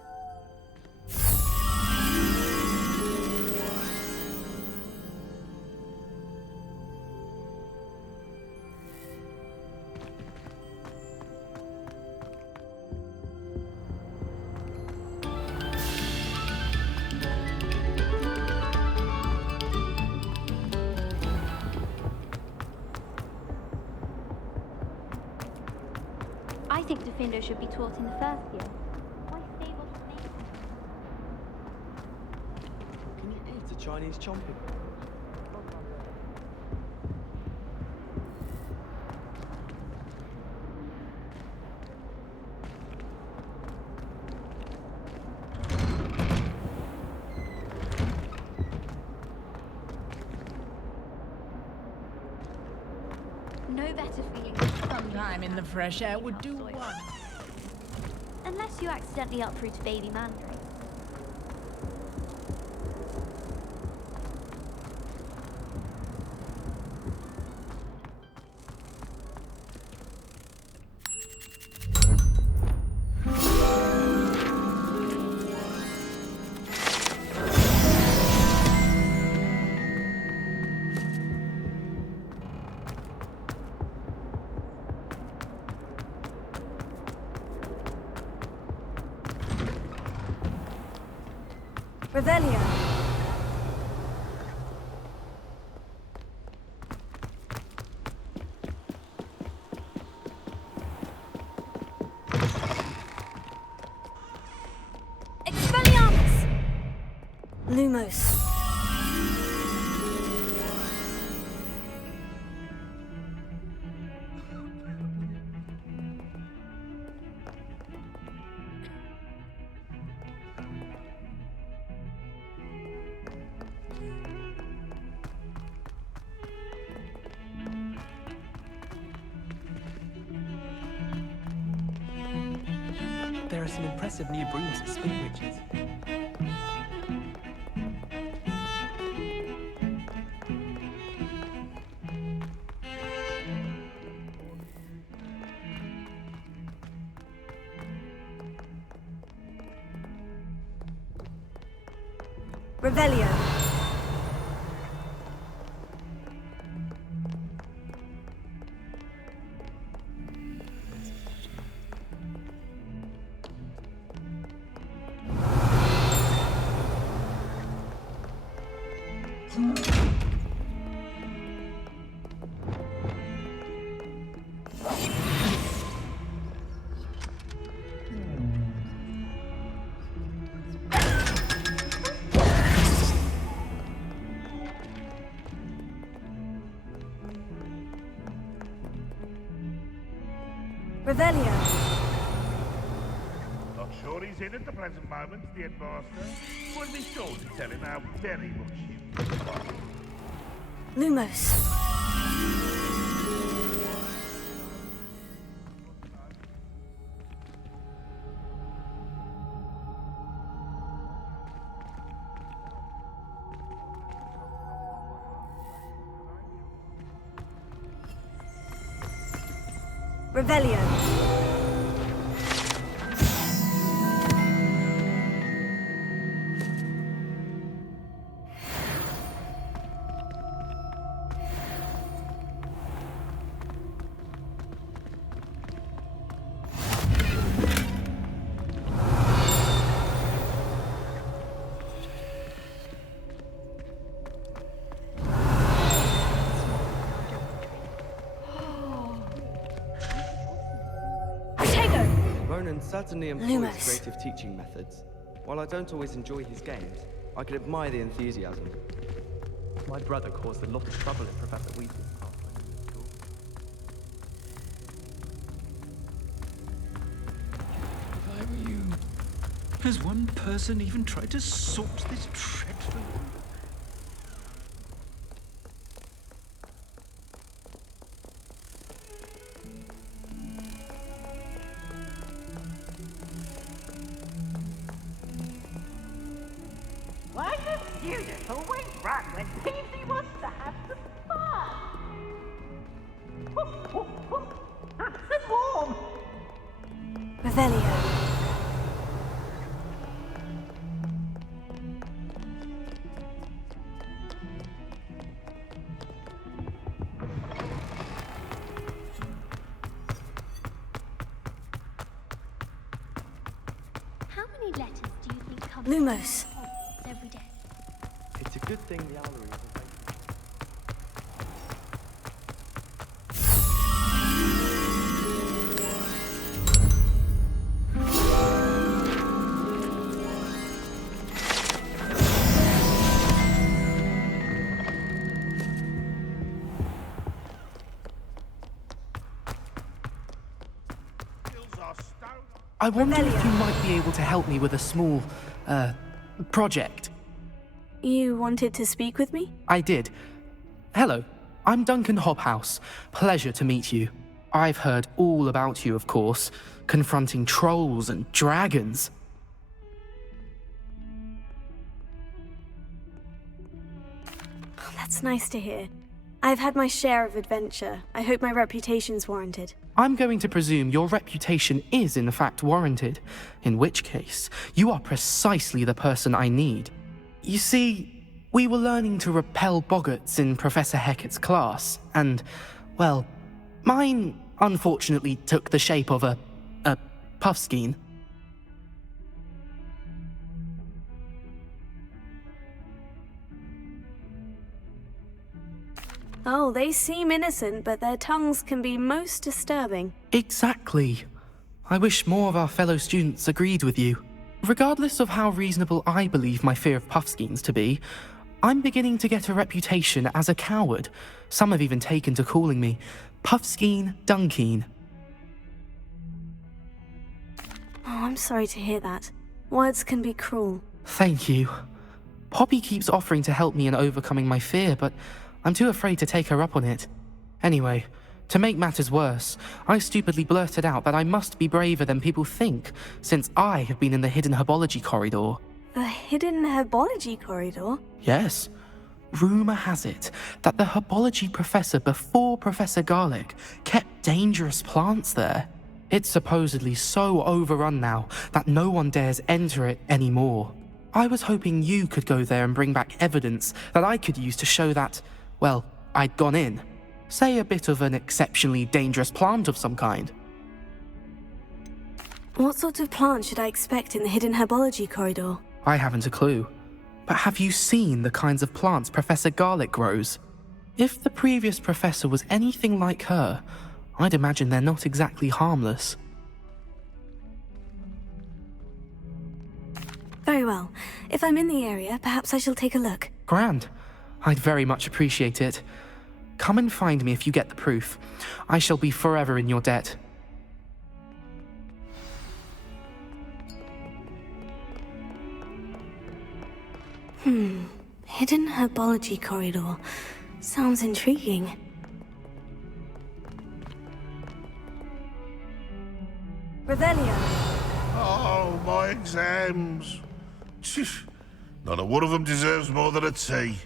I think Defendo should be taught in the first year. Why stay on the name? Can you eat a Chinese chomping? No better feeling Some time in the fresh air would do one. Unless you accidentally uproot a baby mandrake. Revelio. Expelliarmus! Lumos. There are some impressive new brooms for speed witches. Revelio. Revelio. Not sure he's in at the present moment, the headmaster. Would be sure to tell him how very much you Lumos. Revelio. Ronan certainly employs Lumos. creative teaching methods. While I don't always enjoy his games, I can admire the enthusiasm. My brother caused a lot of trouble in Professor Weasley's class when he was at school. If I were you, has one person even tried to sort this dreadful... What a beautiful wing run when Peasy wants to have some fun. Nice and warm. Revelio. letters do you think come Lumos. every day? It's a good thing the owlery is awake. I wonder if you might be able to help me with a small, project. You wanted to speak with me? I did. Hello, I'm Duncan Hobhouse. Pleasure to meet you. I've heard all about you, of course, confronting trolls and dragons. Oh, that's nice to hear. I've had my share of adventure. I hope my reputation's warranted. I'm going to presume your reputation is in fact warranted, in which case, you are precisely the person I need. You see, we were learning to repel boggarts in Professor Hecat's class, and, well, mine unfortunately took the shape of a puffskein. Oh, they seem innocent, but their tongues can be most disturbing. Exactly. I wish more of our fellow students agreed with you. Regardless of how reasonable I believe my fear of puffskeins to be, I'm beginning to get a reputation as a coward. Some have even taken to calling me Puffskeen Dunkeen. Oh, I'm sorry to hear that. Words can be cruel. Thank you. Poppy keeps offering to help me in overcoming my fear, but I'm too afraid to take her up on it. Anyway, to make matters worse, I stupidly blurted out that I must be braver than people think, since I have been in the hidden herbology corridor. The hidden herbology corridor? Yes. Rumour has it that the herbology professor before Professor Garlic kept dangerous plants there. It's supposedly so overrun now that no one dares enter it anymore. I was hoping you could go there and bring back evidence that I could use to show that, well, I'd gone in. Say a bit of an exceptionally dangerous plant of some kind. What sort of plant should I expect in the hidden herbology corridor? I haven't a clue. But have you seen the kinds of plants Professor Garlic grows? If the previous professor was anything like her, I'd imagine they're not exactly harmless. Very well. If I'm in the area, perhaps I shall take a look. Grand. I'd very much appreciate it. Come and find me if you get the proof. I shall be forever in your debt. Hidden herbology corridor. Sounds intriguing. Revelio. Oh, my exams. Not a one of them deserves more than a tea.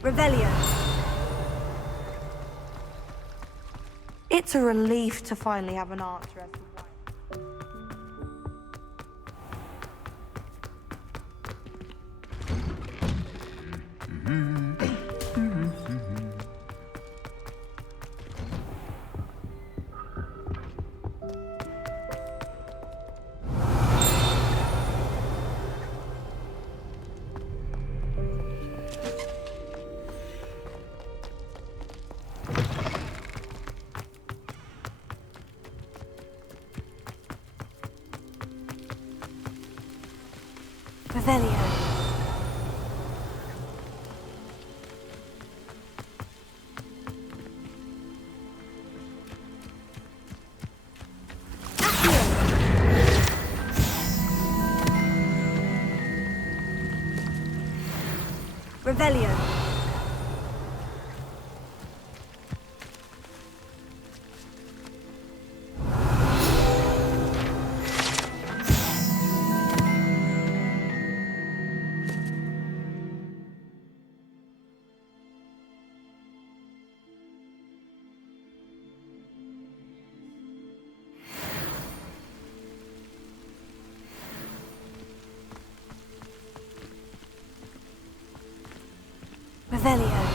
Revelio. It's a relief to finally have an answer as to why. Revelio. Revelio. Revelio.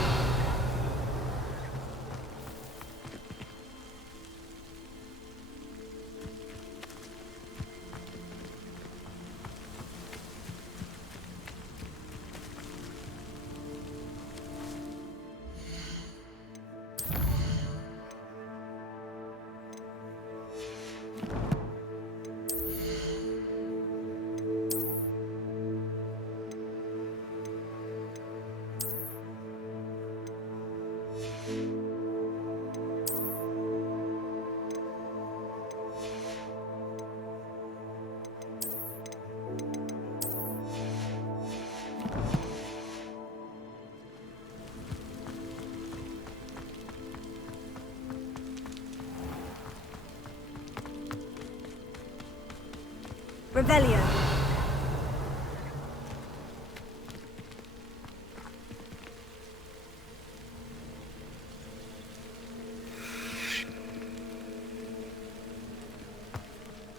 Revelio.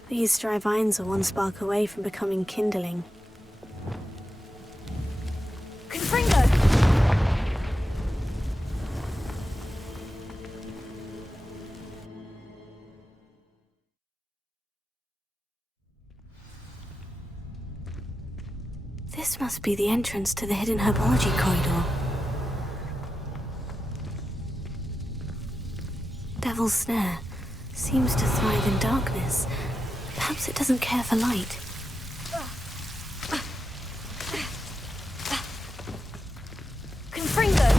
These dry vines are one spark away from becoming kindling. Confringo! This must be the entrance to the hidden herbology corridor. Devil's Snare seems to thrive in darkness. Perhaps it doesn't care for light. Confringo!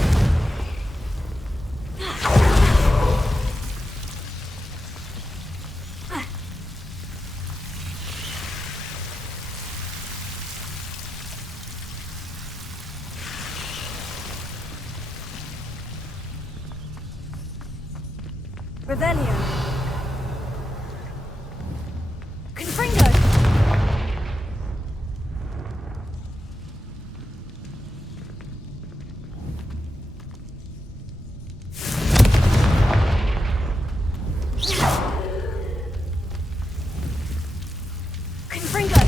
Revelio. Confringo. Confringo.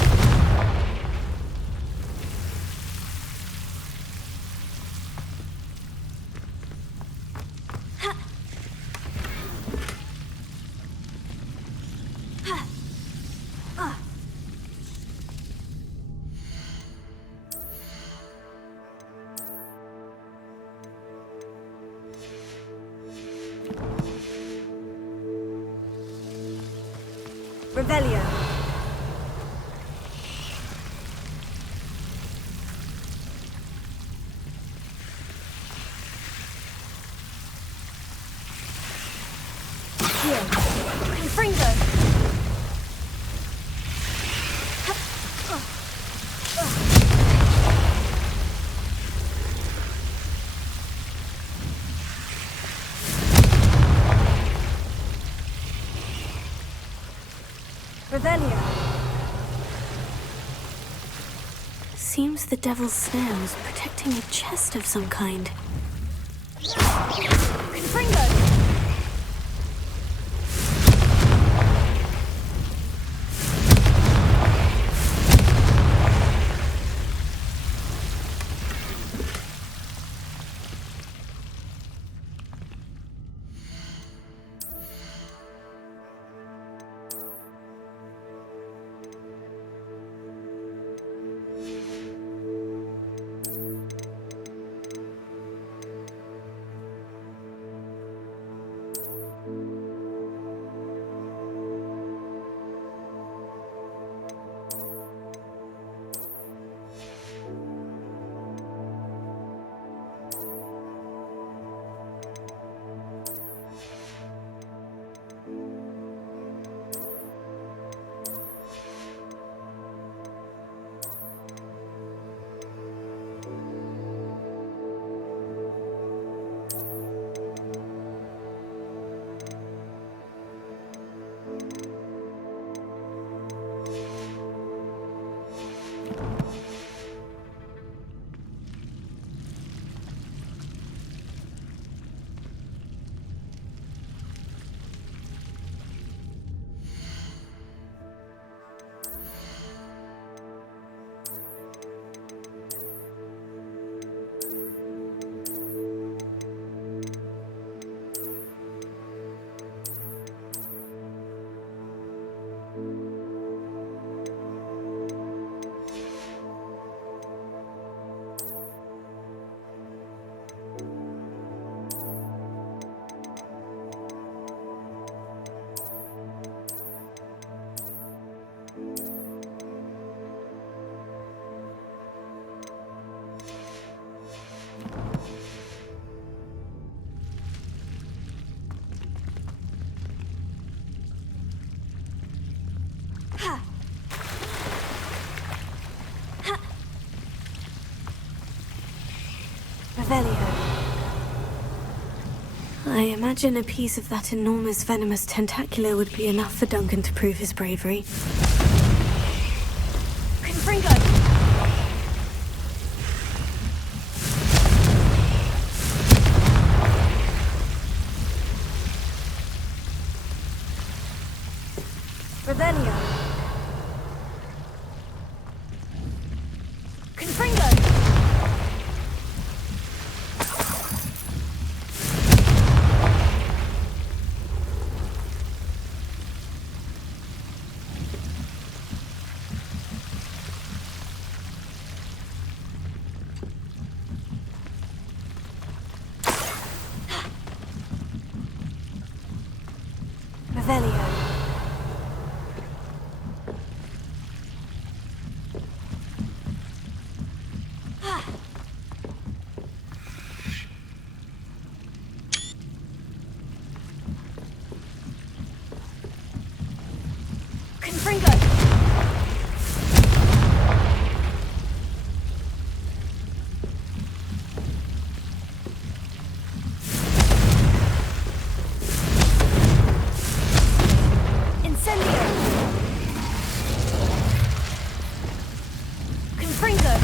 Revelio. Here. Confringo. Revelio. Seems the Devil's Snare was protecting a chest of some kind. Confringo! Revelio. I imagine a piece of that enormous venomous tentacula would be enough for Duncan to prove his bravery. Confringo! Revelio! Confringo! Revelio. Confringo. Incendio. Confringo.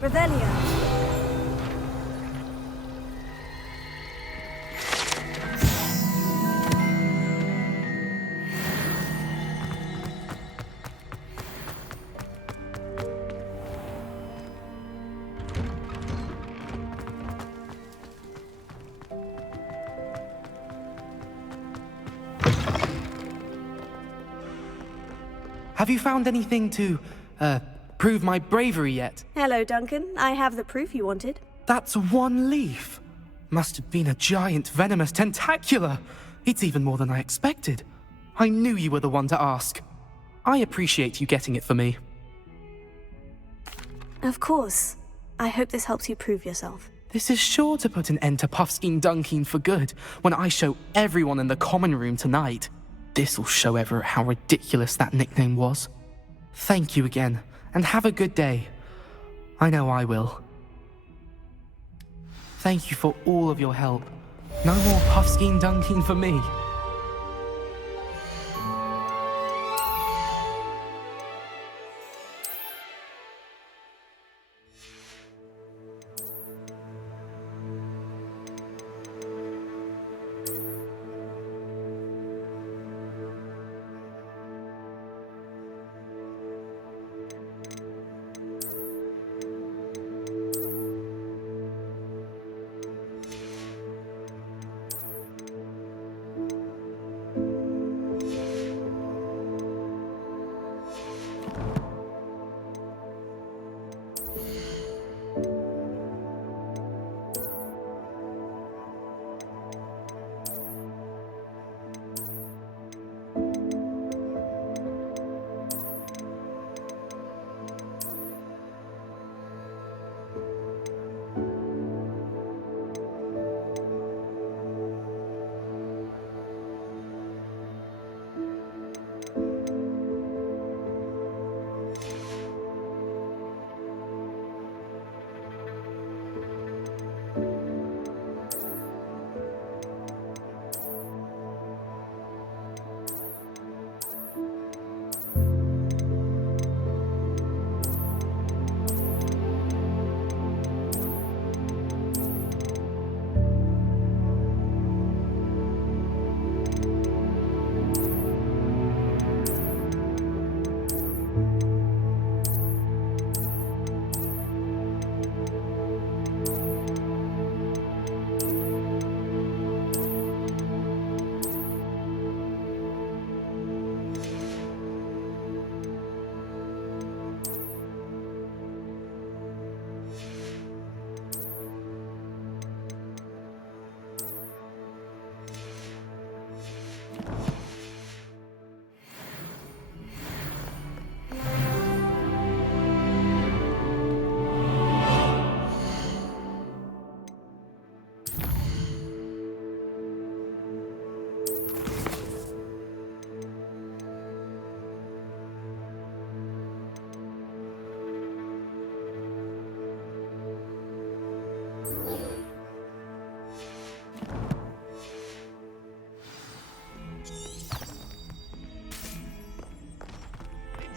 Revelio. Have you found anything to, Prove my bravery yet? Hello, Duncan. I have the proof you wanted. That's one leaf. Must have been a giant venomous tentacula. It's even more than I expected. I knew you were the one to ask. I appreciate you getting it for me. Of course. I hope this helps you prove yourself. This is sure to put an end to Puffskein Dunkeen for good when I show everyone in the common room tonight. This'll show Everett how ridiculous that nickname was. Thank you again, and have a good day. I know I will. Thank you for all of your help. No more Puffskein Dunkeen for me.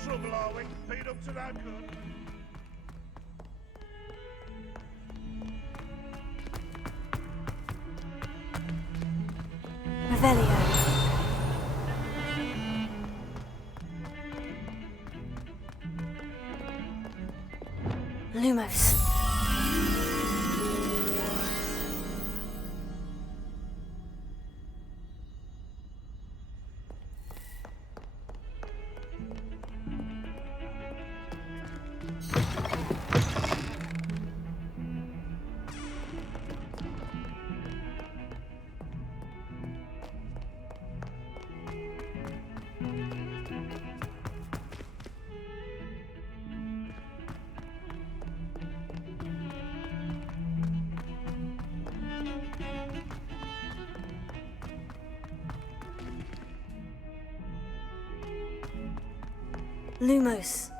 Trouble, are we? Feed up to no good. Revelio. Lumos. Lumos.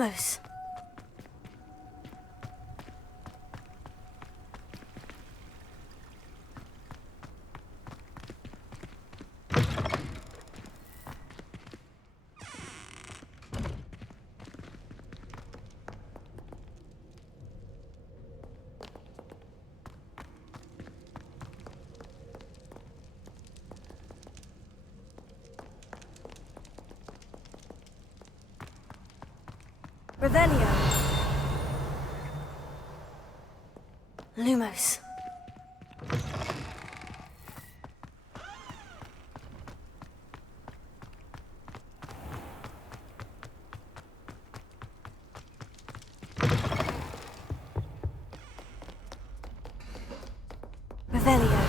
Lumos. Revelio. Lumos. Revelio.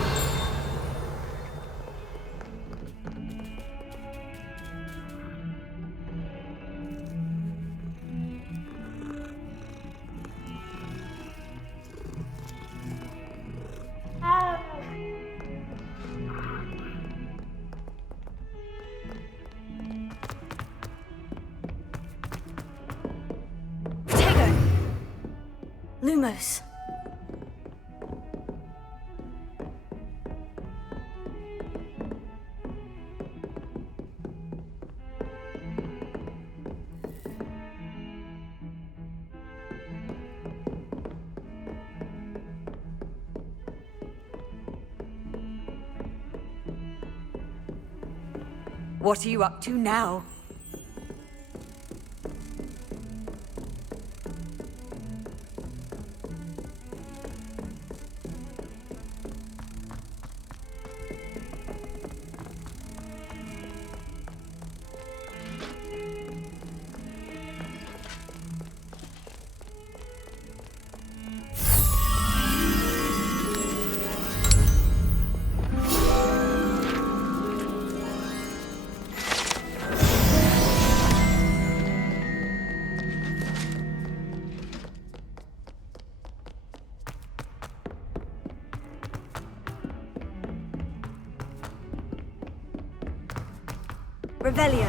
Lumos. What are you up to now? Revelio.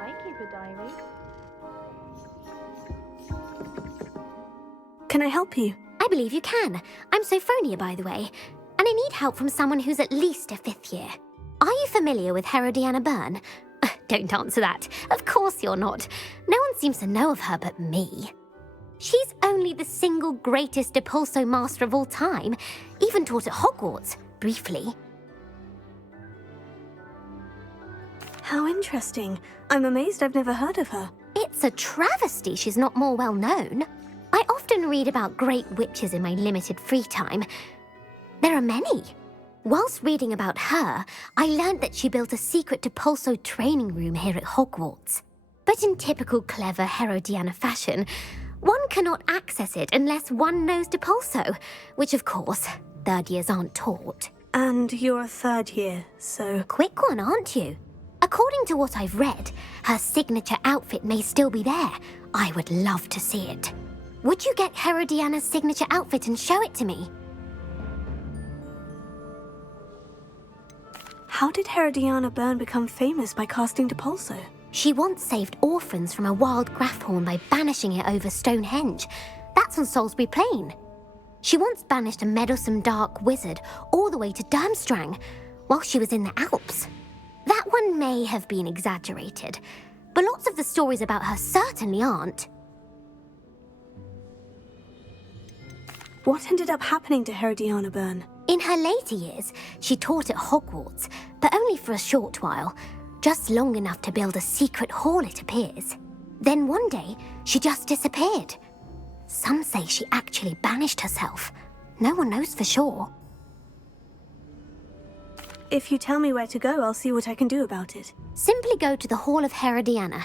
I keep a diary. Can I help you? I believe you can. I'm Sophronia, by the way, and I need help from someone who's at least a 5th year. Are you familiar with Herodiana Byrne? Don't answer that. Of course you're not. No one seems to know of her but me. She's only the single greatest Depulso master of all time, even taught at Hogwarts, briefly. How interesting. I'm amazed I've never heard of her. It's a travesty she's not more well known. I often read about great witches in my limited free time. There are many. Whilst reading about her, I learned that she built a secret Depulso training room here at Hogwarts. But in typical clever Herodiana fashion, one cannot access it unless one knows Depulso, which of course, 3rd years aren't taught. And you're a 3rd year, so... Quick one, aren't you? According to what I've read, her signature outfit may still be there. I would love to see it. Would you get Herodiana's signature outfit and show it to me? How did Herodiana Byrne become famous by casting Depulso? She once saved orphans from a wild Grafhorn by banishing it over Stonehenge. That's on Salisbury Plain. She once banished a meddlesome dark wizard all the way to Durmstrang while she was in the Alps. That one may have been exaggerated, but lots of the stories about her certainly aren't. What ended up happening to Herodiana Byrne? In her later years, she taught at Hogwarts, but only for a short while, just long enough to build a secret hall, it appears. Then one day, she just disappeared. Some say she actually banished herself. No one knows for sure. If you tell me where to go, I'll see what I can do about it. Simply go to the Hall of Herodiana.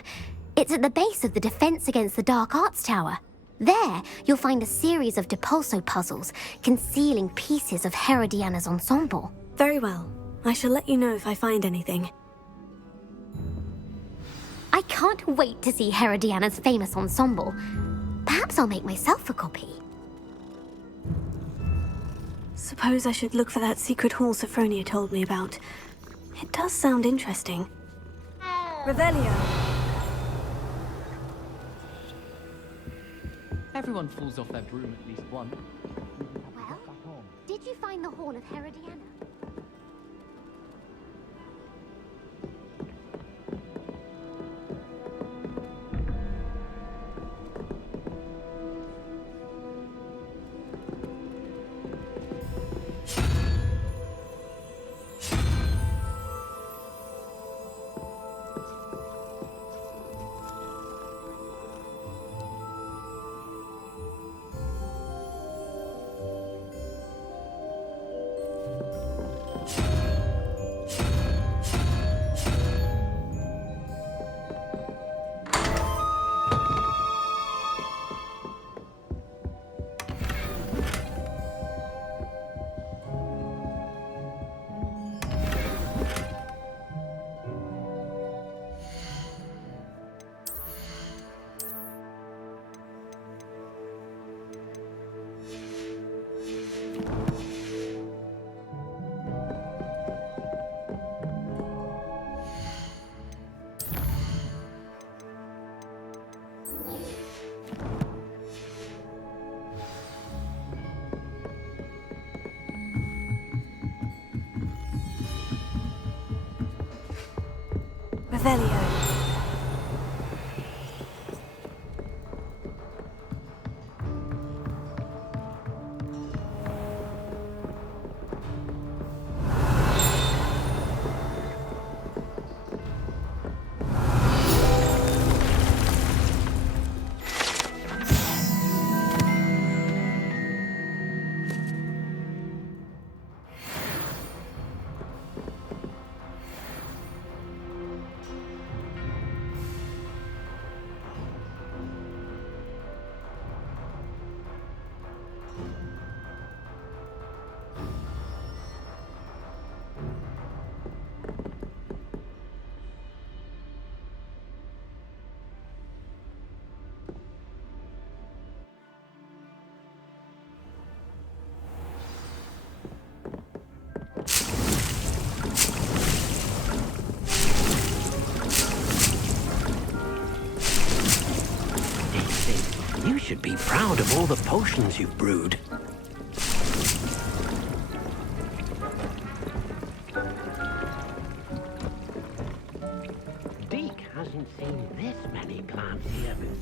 It's at the base of the Defense Against the Dark Arts Tower. There, you'll find a series of Depulso puzzles concealing pieces of Herodiana's ensemble. Very well. I shall let you know if I find anything. I can't wait to see Herodiana's famous ensemble. Perhaps I'll make myself a copy. Suppose I should look for that secret hall Sophronia told me about. It does sound interesting. Revelio! Everyone falls off their broom at least once. Well, did you find the Hall of Herodiana? Revelio. You should be proud of all the potions you've brewed. Deke hasn't seen this many plants here before.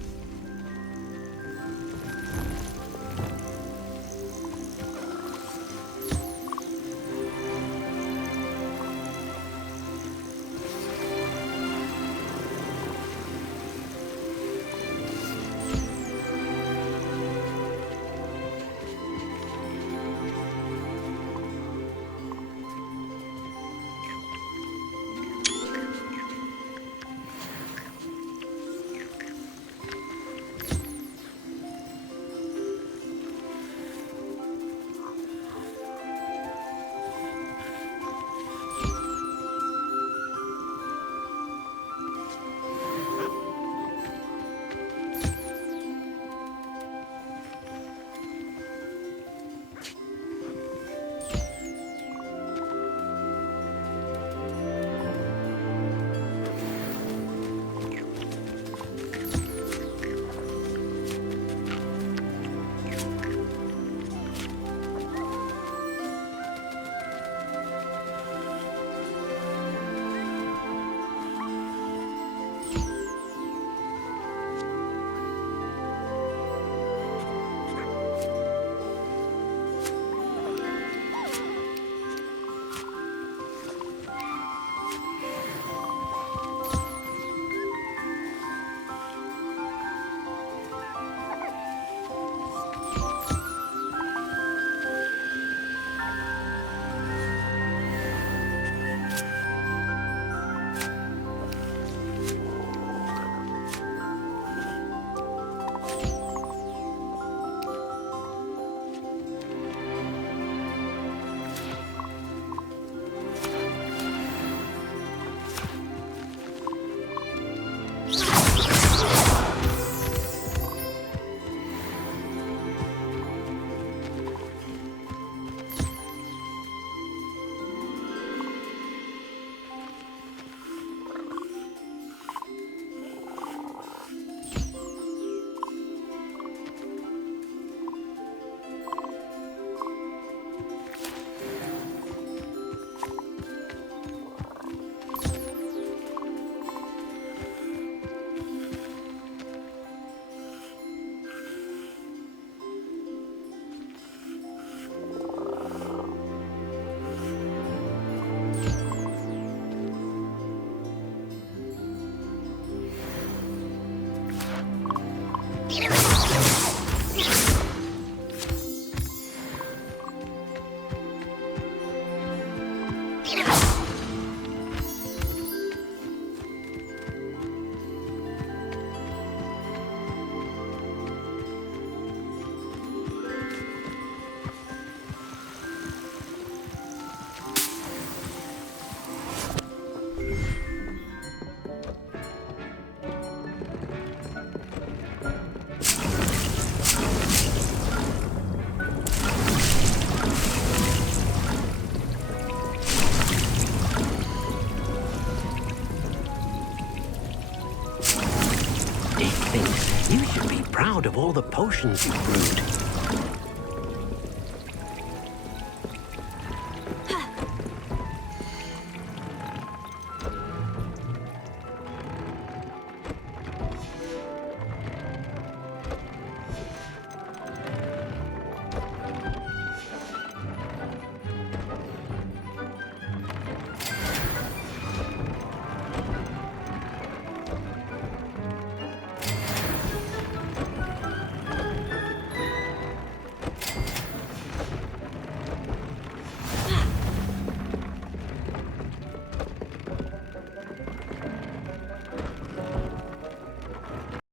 proud of all the potions you brewed.